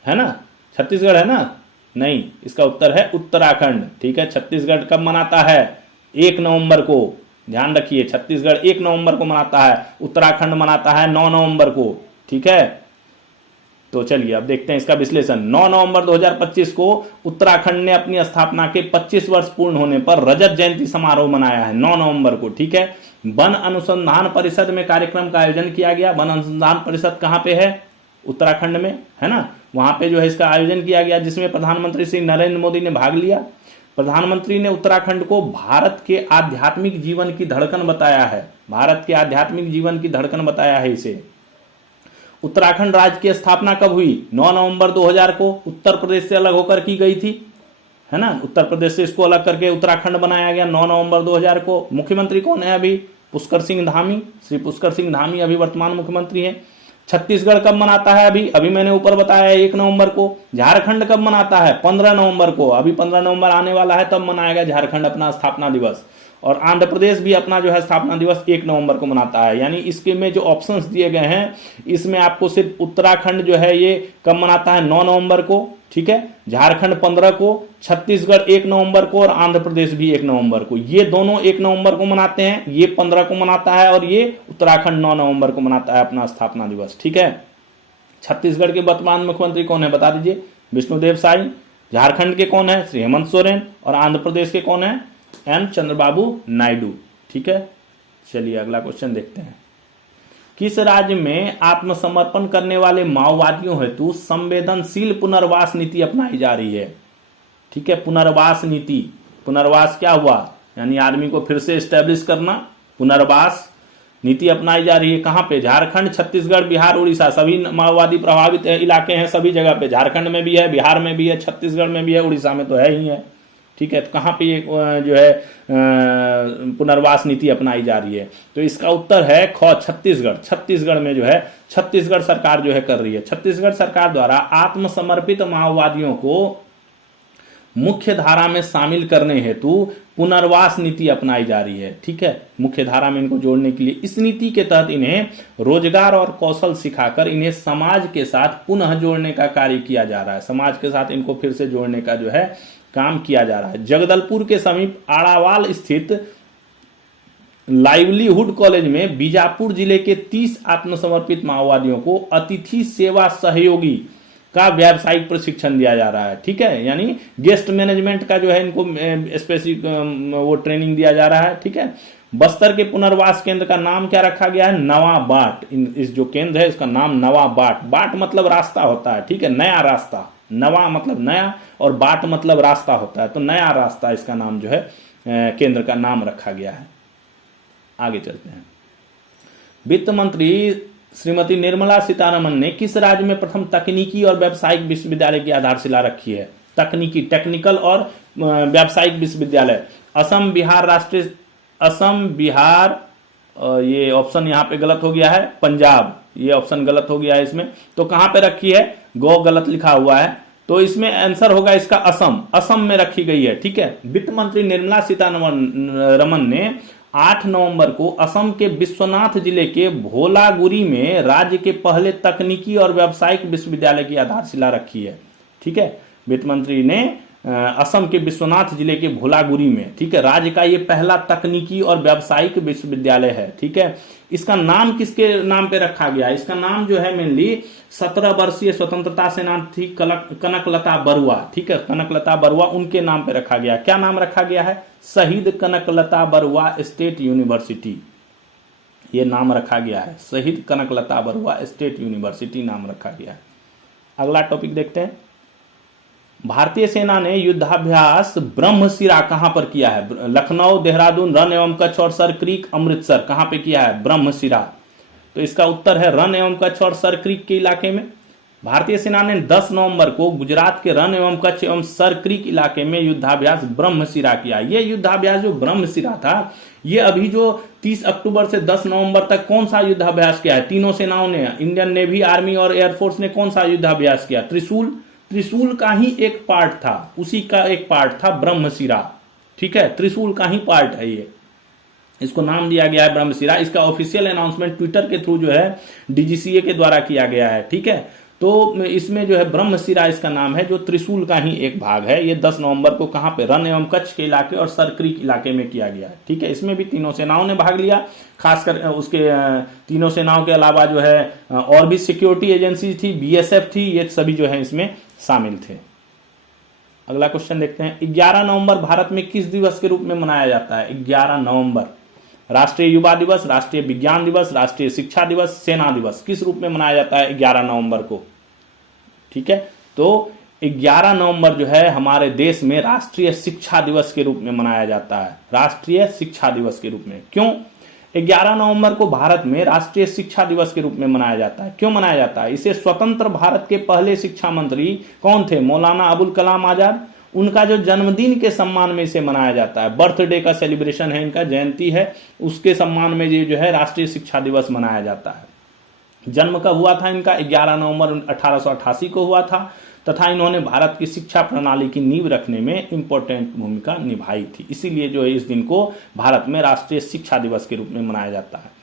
है ना? छत्तीसगढ़ है ना? नहीं, इसका उत्तर है उत्तराखंड। ठीक है, छत्तीसगढ़ कब मनाता है? 1 नवंबर को। ध्यान रखिए, छत्तीसगढ़ 1 नवंबर को मनाता है, उत्तराखंड मनाता है 9 नवंबर को। ठीक है, तो चलिए अब देखते हैं इसका विश्लेषण। 9 नवंबर 2025 को उत्तराखंड ने अपनी स्थापना के 25 वर्ष पूर्ण होने पर रजत जयंती समारोह मनाया है 9 नवंबर को। ठीक है, वन अनुसंधान परिषद में कार्यक्रम का आयोजन किया गया। वन अनुसंधान परिषद कहां पे है? उत्तराखंड में, है ना? वहां पे जो है इसका आयोजन किया गया, जिसमें प्रधानमंत्री श्री नरेंद्र मोदी ने भाग लिया। प्रधानमंत्री ने उत्तराखंड को भारत के आध्यात्मिक जीवन की धड़कन बताया है। भारत के आध्यात्मिक जीवन की धड़कन बताया है इसे। उत्तराखंड राज्य की स्थापना कब हुई? 9 नवंबर 2000 को उत्तर प्रदेश से अलग होकर की गई थी, है ना? उत्तर प्रदेश से इसको अलग करके उत्तराखंड बनाया गया 9 नवंबर 2000 को। मुख्यमंत्री कौन है अभी? पुष्कर सिंह धामी, श्री पुष्कर सिंह धामी अभी वर्तमान मुख्यमंत्री हैं। छत्तीसगढ़ कब मनाता है? अभी मैंने ऊपर बताया 1 नवंबर को। झारखंड कब मनाता है? 15 नवंबर को। अभी 15 नवंबर आने वाला है, तब मनाएगा झारखंड अपना स्थापना दिवस। और आंध्र प्रदेश भी अपना जो है स्थापना दिवस 1 नवंबर को मनाता है। यानी इसके में जो ऑप्शंस दिए गए हैं, इसमें आपको सिर्फ उत्तराखंड जो है ये कब मनाता है? 9 नवंबर को। ठीक है, झारखंड 15 को, छत्तीसगढ़ 1 नवंबर को और आंध्र प्रदेश भी 1 नवंबर को। ये दोनों 1 नवंबर को मनाते हैं, ये 15 को मनाता है और ये उत्तराखंड 9 नवंबर को मनाता है अपना स्थापना दिवस। ठीक है, छत्तीसगढ़ के वर्तमान मुख्यमंत्री कौन है बता दीजिए? विष्णुदेव साई। झारखंड के कौन है? श्री हेमंत सोरेन। और आंध्र प्रदेश के कौन है? एन चंद्रबाबू नायडू। ठीक है, चलिए अगला क्वेश्चन देखते हैं। किस राज्य में आत्मसमर्पण करने वाले माओवादियों हेतु संवेदनशील पुनर्वास नीति अपनाई जा रही है? ठीक है, पुनर्वास नीति। पुनर्वास क्या हुआ? यानी आदमी को फिर से स्टैब्लिश करना, पुनर्वास नीति अपनाई जा रही है। कहां पे? झारखंड, छत्तीसगढ़, बिहार, उड़ीसा, सभी माओवादी प्रभावित इलाके हैं, सभी जगह पे। झारखंड में भी है, बिहार में भी है, छत्तीसगढ़ में भी है, उड़ीसा में तो है ही है। ठीक है, तो कहाँ पे ये जो है पुनर्वास नीति अपनाई जा रही है? तो इसका उत्तर है ख, छत्तीसगढ़। छत्तीसगढ़ में जो है छत्तीसगढ़ सरकार जो है कर रही है। छत्तीसगढ़ सरकार द्वारा आत्मसमर्पित माओवादियों को मुख्य धारा में शामिल करने हेतु पुनर्वास नीति अपनाई जा रही है। ठीक है, मुख्य धारा में इनको जोड़ने के लिए इस नीति के तहत इन्हें रोजगार और कौशल सिखाकर इन्हें समाज के साथ पुनः जोड़ने का कार्य किया जा रहा है। समाज के साथ इनको फिर से जोड़ने का जो है काम किया जा रहा है। जगदलपुर के समीप आड़ावाल स्थित लाइवलीहुड कॉलेज में बीजापुर जिले के 30 आत्मसमर्पित माओवादियों को अतिथि सेवा सहयोगी का व्यावसायिक प्रशिक्षण दिया जा रहा है। ठीक है, यानी गेस्ट मैनेजमेंट का जो है इनको स्पेसिफिक वो ट्रेनिंग दिया जा रहा है। ठीक है, बस्तर के पुनर्वास केंद्र का नाम क्या रखा गया है? नवा बाट। इस जो केंद्र है इसका नाम नवा बाट। बाट मतलब रास्ता होता है। ठीक है, नया रास्ता। नवा मतलब नया और बाट मतलब रास्ता होता है, तो नया रास्ता इसका नाम जो है केंद्र का नाम रखा गया है। आगे चलते हैं। वित्त मंत्री श्रीमती निर्मला सीतारमण ने किस राज्य में प्रथम तकनीकी और व्यावसायिक विश्वविद्यालय की आधारशिला रखी है? तकनीकी, टेक्निकल और व्यावसायिक विश्वविद्यालय। असम, बिहार, असम, बिहार, ये ऑप्शन यहाँ पे गलत हो गया है, पंजाब, ये ऑप्शन गलत हो गया है इसमें। तो कहां पे रखी है? गो गलत लिखा हुआ है, तो इसमें आंसर होगा इसका असम। असम में रखी गई है। ठीक है, वित्त मंत्री निर्मला सीतारमण ने 8 नवंबर को असम के विश्वनाथ जिले के भोलागुरी में राज्य के पहले तकनीकी और व्यावसायिक विश्वविद्यालय की आधारशिला रखी है। ठीक है, वित्त मंत्री ने असम के विश्वनाथ जिले के भोलागुरी में, ठीक है, राज्य का ये पहला तकनीकी और व्यावसायिक विश्वविद्यालय है। ठीक है, इसका नाम किसके नाम पे रखा गया? इसका नाम जो है मेनली 17 वर्षीय स्वतंत्रता सेनानी कनकलता बरुआ, ठीक है, कनकलता बरुआ, उनके नाम पे रखा गया। क्या नाम रखा गया है? शहीद कनकलता बरुआ स्टेट यूनिवर्सिटी, ये नाम रखा गया है। शहीद कनकलता बरुआ स्टेट यूनिवर्सिटी नाम रखा गया है। अगला टॉपिक देखते हैं। भारतीय सेना ने युद्धाभ्यास ब्रह्मशिरा कहां पर किया है? लखनऊ, देहरादून, रन एवं कच्छ और सर क्रीक, अमृतसर, कहां पे किया है? ब्रह्मशिरा। तो इसका उत्तर है रन एवं कच्छ और सर क्रीक के इलाके में। भारतीय सेना ने 10 नवंबर को गुजरात के रन एवं कच्छ एवं सर क्रीक इलाके में युद्धाभ्यास ब्रह्मशिरा किया। ये युद्धाभ्यास जो ब्रह्मशिरा था, ये अभी जो 30 अक्टूबर से 10 नवंबर तक कौन सा युद्धाभ्यास किया है? तीनों सेनाओं ने, इंडियन नेवी, आर्मी और एयरफोर्स ने कौन सा युद्धाभ्यास किया? त्रिशूल का ही एक पार्ट था, उसी का एक पार्ट था ब्रह्मशिरा। ठीक है, त्रिशूल का ही पार्ट है ये, इसको नाम दिया गया है ब्रह्मशिरा। इसका ऑफिशियल अनाउंसमेंट ट्विटर के थ्रू जो है डीजीसीए के द्वारा किया गया है। ठीक है, तो इसमें जो है ब्रह्मशिरा इसका नाम है, जो त्रिशूल का ही एक भाग है। ये 10 नवंबर को कहां पे? रन एवं कच्छ के इलाके और सर क्रीक इलाके में किया गया है। ठीक है, इसमें भी तीनों सेनाओं ने भाग लिया। खासकर उसके तीनों सेनाओं के अलावा जो है और भी सिक्योरिटी एजेंसी थी, बीएसएफ थी, ये सभी जो है इसमें शामिल थे। अगला क्वेश्चन देखते हैं। 11 नवंबर भारत में किस दिवस के रूप में मनाया जाता है? 11 नवंबर राष्ट्रीय युवा दिवस, राष्ट्रीय विज्ञान दिवस, राष्ट्रीय शिक्षा दिवस, सेना दिवस, किस रूप में मनाया जाता है 11 नवंबर को? ठीक है, तो 11 नवंबर जो है हमारे देश में राष्ट्रीय शिक्षा दिवस के रूप में मनाया जाता है। राष्ट्रीय शिक्षा दिवस के रूप में। क्यों 11 नवंबर को भारत में राष्ट्रीय शिक्षा दिवस के रूप में मनाया जाता है? क्यों मनाया जाता है? इसे स्वतंत्र भारत के पहले शिक्षा मंत्री कौन थे? मौलाना अबुल कलाम आजाद। उनका जो जन्मदिन के सम्मान में इसे मनाया जाता है, बर्थडे का सेलिब्रेशन है, इनका जयंती है, उसके सम्मान में ये जो है राष्ट्रीय शिक्षा दिवस मनाया जाता है। जन्म कब हुआ था इनका? 11 नवंबर 1888 को हुआ था, तथा इन्होंने भारत की शिक्षा प्रणाली की नींव रखने में इंपॉर्टेंट भूमिका निभाई थी। इसीलिए जो है इस दिन को भारत में राष्ट्रीय शिक्षा दिवस के रूप में मनाया जाता है।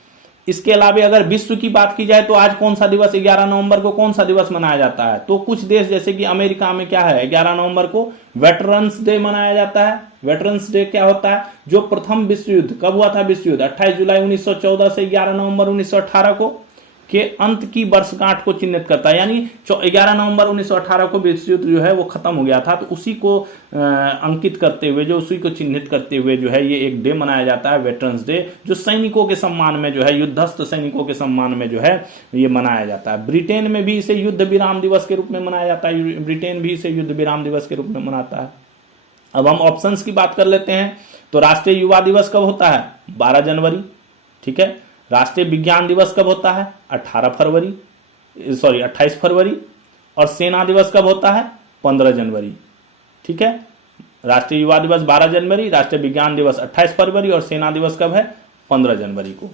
इसके अलावा अगर विश्व की बात की जाए तो आज कौन सा दिवस, 11 नवंबर को कौन सा दिवस मनाया जाता है? तो कुछ देश जैसे कि अमेरिका में क्या है, 11 नवंबर को वेटरन्स डे मनाया जाता है। वेटरन्स डे क्या होता है? जो प्रथम विश्व युद्ध, कब हुआ था विश्व युद्ध? 28 जुलाई 1914 से 11 नवंबर 1918 को के अंत की वर्षगांठ को चिन्हित करता है। यानी 11 नवंबर 1918 को विश्व युद्ध जो है वो खत्म हो गया था, तो उसी को अंकित करते हुए, जो उसी को चिन्हित करते हुए जो है ये एक डे मनाया जाता है, वेटरन्स डे, जो सैनिकों के सम्मान में जो है, युद्धस्थ सैनिकों के सम्मान में जो है ये मनाया जाता है। ब्रिटेन में भी इसे युद्ध विराम दिवस के रूप में मनाया जाता है। ब्रिटेन भी इसे युद्ध विराम दिवस के रूप में मनाता है। अब हम ऑप्शंस की बात कर लेते हैं। तो राष्ट्रीय युवा दिवस कब होता है? 12 जनवरी। ठीक है, राष्ट्रीय विज्ञान दिवस कब होता है? 28 फरवरी। और सेना दिवस कब होता है? 15 जनवरी। ठीक है, राष्ट्रीय युवा दिवस 12 जनवरी, राष्ट्रीय विज्ञान दिवस 28 फरवरी और सेना दिवस कब है? 15 जनवरी को।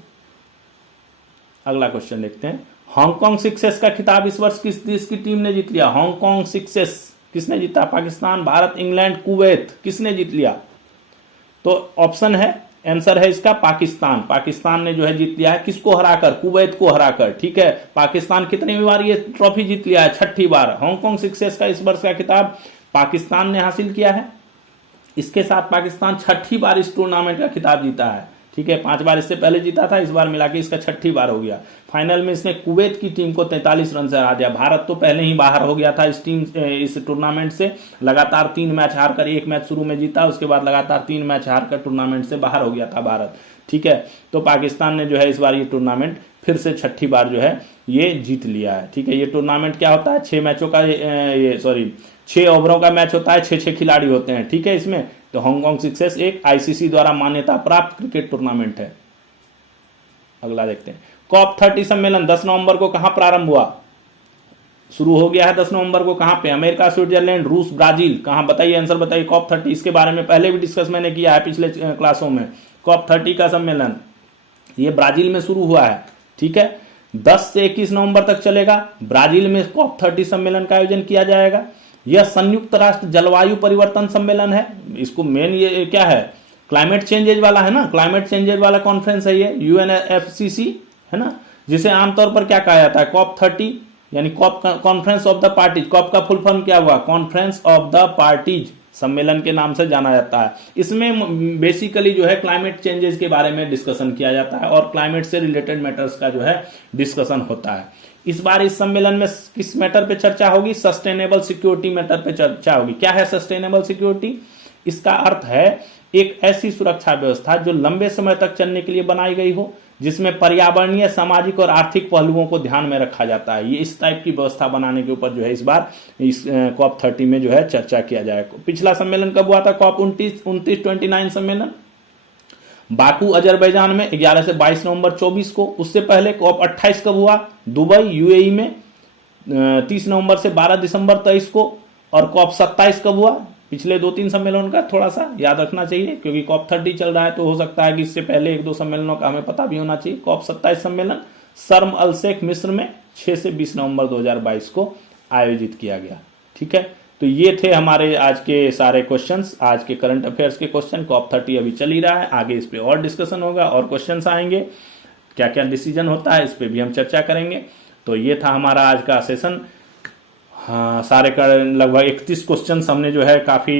अगला क्वेश्चन देखते हैं। हांगकांग सिक्सेस का खिताब इस वर्ष किस देश की टीम ने जीत लिया? हांगकांग सिक्सेस किसने जीता? पाकिस्तान, भारत, इंग्लैंड, कुवैत, किसने जीत लिया? तो ऑप्शन है, आंसर है इसका पाकिस्तान। पाकिस्तान ने जो है जीत लिया है, किसको हराकर? कुवैत को हराकर। ठीक है, पाकिस्तान कितनी बार ये ट्रॉफी जीत लिया है? 6ठी बार। हांगकांग सिक्सेस का इस वर्ष का खिताब पाकिस्तान ने हासिल किया है। इसके साथ पाकिस्तान 6ठी बार इस टूर्नामेंट का खिताब जीता है। ठीक है, 5 बार इससे पहले जीता था, इस बार मिला के इसका 6ठी बार हो गया। फाइनल में इसने कुवैत की टीम को 43 रन से हरा दिया। भारत तो पहले ही बाहर हो गया था इस टूर्नामेंट से। लगातार 3 मैच हारकर, 1 मैच शुरू में जीता, उसके बाद लगातार 3 मैच हारकर टूर्नामेंट से बाहर हो गया था भारत। ठीक है, तो पाकिस्तान ने जो है इस बार ये टूर्नामेंट फिर से 6ठी बार जो है ये जीत लिया है। ठीक है, ये टूर्नामेंट क्या होता है? 6 ओवरों का मैच होता है, 6 खिलाड़ी होते हैं। ठीक है, इसमें तो हांगकांग सिक्सेस एक आईसीसी द्वारा मान्यता प्राप्त क्रिकेट टूर्नामेंट है। अगला देखते हैं। कॉप 30 सम्मेलन 10 नवंबर को कहां प्रारंभ हुआ? शुरू हो गया है 10 नवंबर को। कहां पे? अमेरिका, स्विट्जरलैंड, रूस, ब्राजील। कहां? बताइए, आंसर बताइए। कॉप 30, इसके बारे में पहले भी डिस्कस मैंने किया है पिछले क्लासों में। कॉप 30 का सम्मेलन ये ब्राजील में शुरू हुआ है। ठीक है, 10 से 21 नवंबर तक चलेगा। ब्राजील में कॉप 30 सम्मेलन का आयोजन किया जाएगा। यह संयुक्त राष्ट्र जलवायु परिवर्तन सम्मेलन है। इसको मेन ये क्या है? क्लाइमेट चेंजेज वाला है ना, क्लाइमेट चेंजेज वाला कॉन्फ्रेंस है ये, UNFCCC है ना, जिसे आमतौर पर क्या कहा जाता है? कॉप 30 यानी COP conference of the parties. COP का फुल फॉर्म क्या हुआ? कॉन्फ्रेंस ऑफ द पार्टीज सम्मेलन के नाम से जाना जाता है। इसमें बेसिकली जो है क्लाइमेट चेंजेस के बारे में डिस्कशन किया जाता है और क्लाइमेट से रिलेटेड मैटर्स का जो है डिस्कशन होता है। इस बार इस सम्मेलन में किस मैटर पे चर्चा होगी? सस्टेनेबल सिक्योरिटी मैटर पे चर्चा होगी। क्या है सस्टेनेबल सिक्योरिटी? इसका अर्थ है एक ऐसी सुरक्षा व्यवस्था जो लंबे समय तक चलने के लिए बनाई गई हो, जिसमें पर्यावरणीय, सामाजिक और आर्थिक पहलुओं को ध्यान में रखा जाता है। ये इस टाइप की व्यवस्था बनाने के ऊपर जो है इस बार इस कॉप 30 में जो है चर्चा किया जाएगा। पिछला सम्मेलन कब हुआ था? कॉप 29 सम्मेलन बाकू अजरबैजान में 11 से 22 नवंबर 24 को। उससे पहले कॉप 28 कब हुआ? दुबई यूएई में 30 नवंबर से 12 दिसंबर 23 को। और कॉप 27 कब हुआ? पिछले 2-3 सम्मेलन का थोड़ा सा याद रखना चाहिए, क्योंकि कॉप 30 चल रहा है तो हो सकता है कि इससे पहले 1-2 सम्मेलनों का हमें पता भी होना चाहिए। कॉप 27 सम्मेलन शर्म अल शेख मिस्र में 6 से 20 नवंबर 2022 को आयोजित किया गया। ठीक है, तो ये थे हमारे आज के सारे क्वेश्चंस, आज के करंट अफेयर्स के क्वेश्चन। कॉप 30 अभी चल ही रहा है, आगे इस पे और डिस्कशन होगा और क्वेश्चंस आएंगे, क्या क्या डिसीजन होता है इस पे भी हम चर्चा करेंगे। तो ये था हमारा आज का सेशन। हाँ, सारे का लगभग 31 क्वेश्चन हमने जो है काफ़ी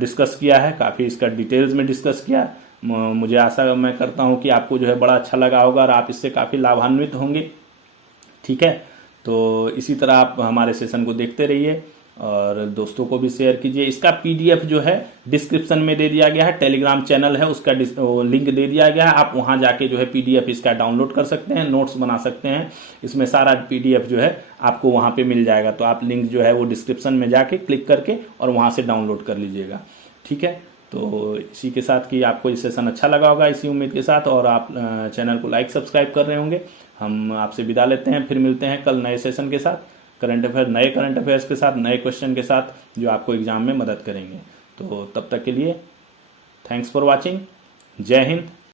डिस्कस किया है, काफ़ी इसका डिटेल्स में डिस्कस किया। मुझे आशा मैं करता हूँ कि आपको जो है बड़ा अच्छा लगा होगा और आप इससे काफ़ी लाभान्वित होंगे। ठीक है, तो इसी तरह आप हमारे सेशन को देखते रहिए और दोस्तों को भी शेयर कीजिए। इसका PDF जो है डिस्क्रिप्शन में दे दिया गया है, टेलीग्राम चैनल है उसका लिंक दे दिया गया है। आप वहां जाके जो है PDF इसका डाउनलोड कर सकते हैं, नोट्स बना सकते हैं। इसमें सारा PDF जो है आपको वहां पे मिल जाएगा, तो आप लिंक जो है वो डिस्क्रिप्शन में जाके क्लिक करके और वहां से डाउनलोड कर लीजिएगा। ठीक है, तो इसी के साथ कि आपको ये सेशन अच्छा लगा होगा, इसी उम्मीद के साथ, और आप चैनल को लाइक सब्सक्राइब कर रहे होंगे। हम आपसे विदा लेते हैं, फिर मिलते हैं कल नए सेशन के साथ, नए करंट अफेयर्स के साथ, नए क्वेश्चन के साथ जो आपको एग्जाम में मदद करेंगे। तो तब तक के लिए थैंक्स फॉर वॉचिंग। जय हिंद,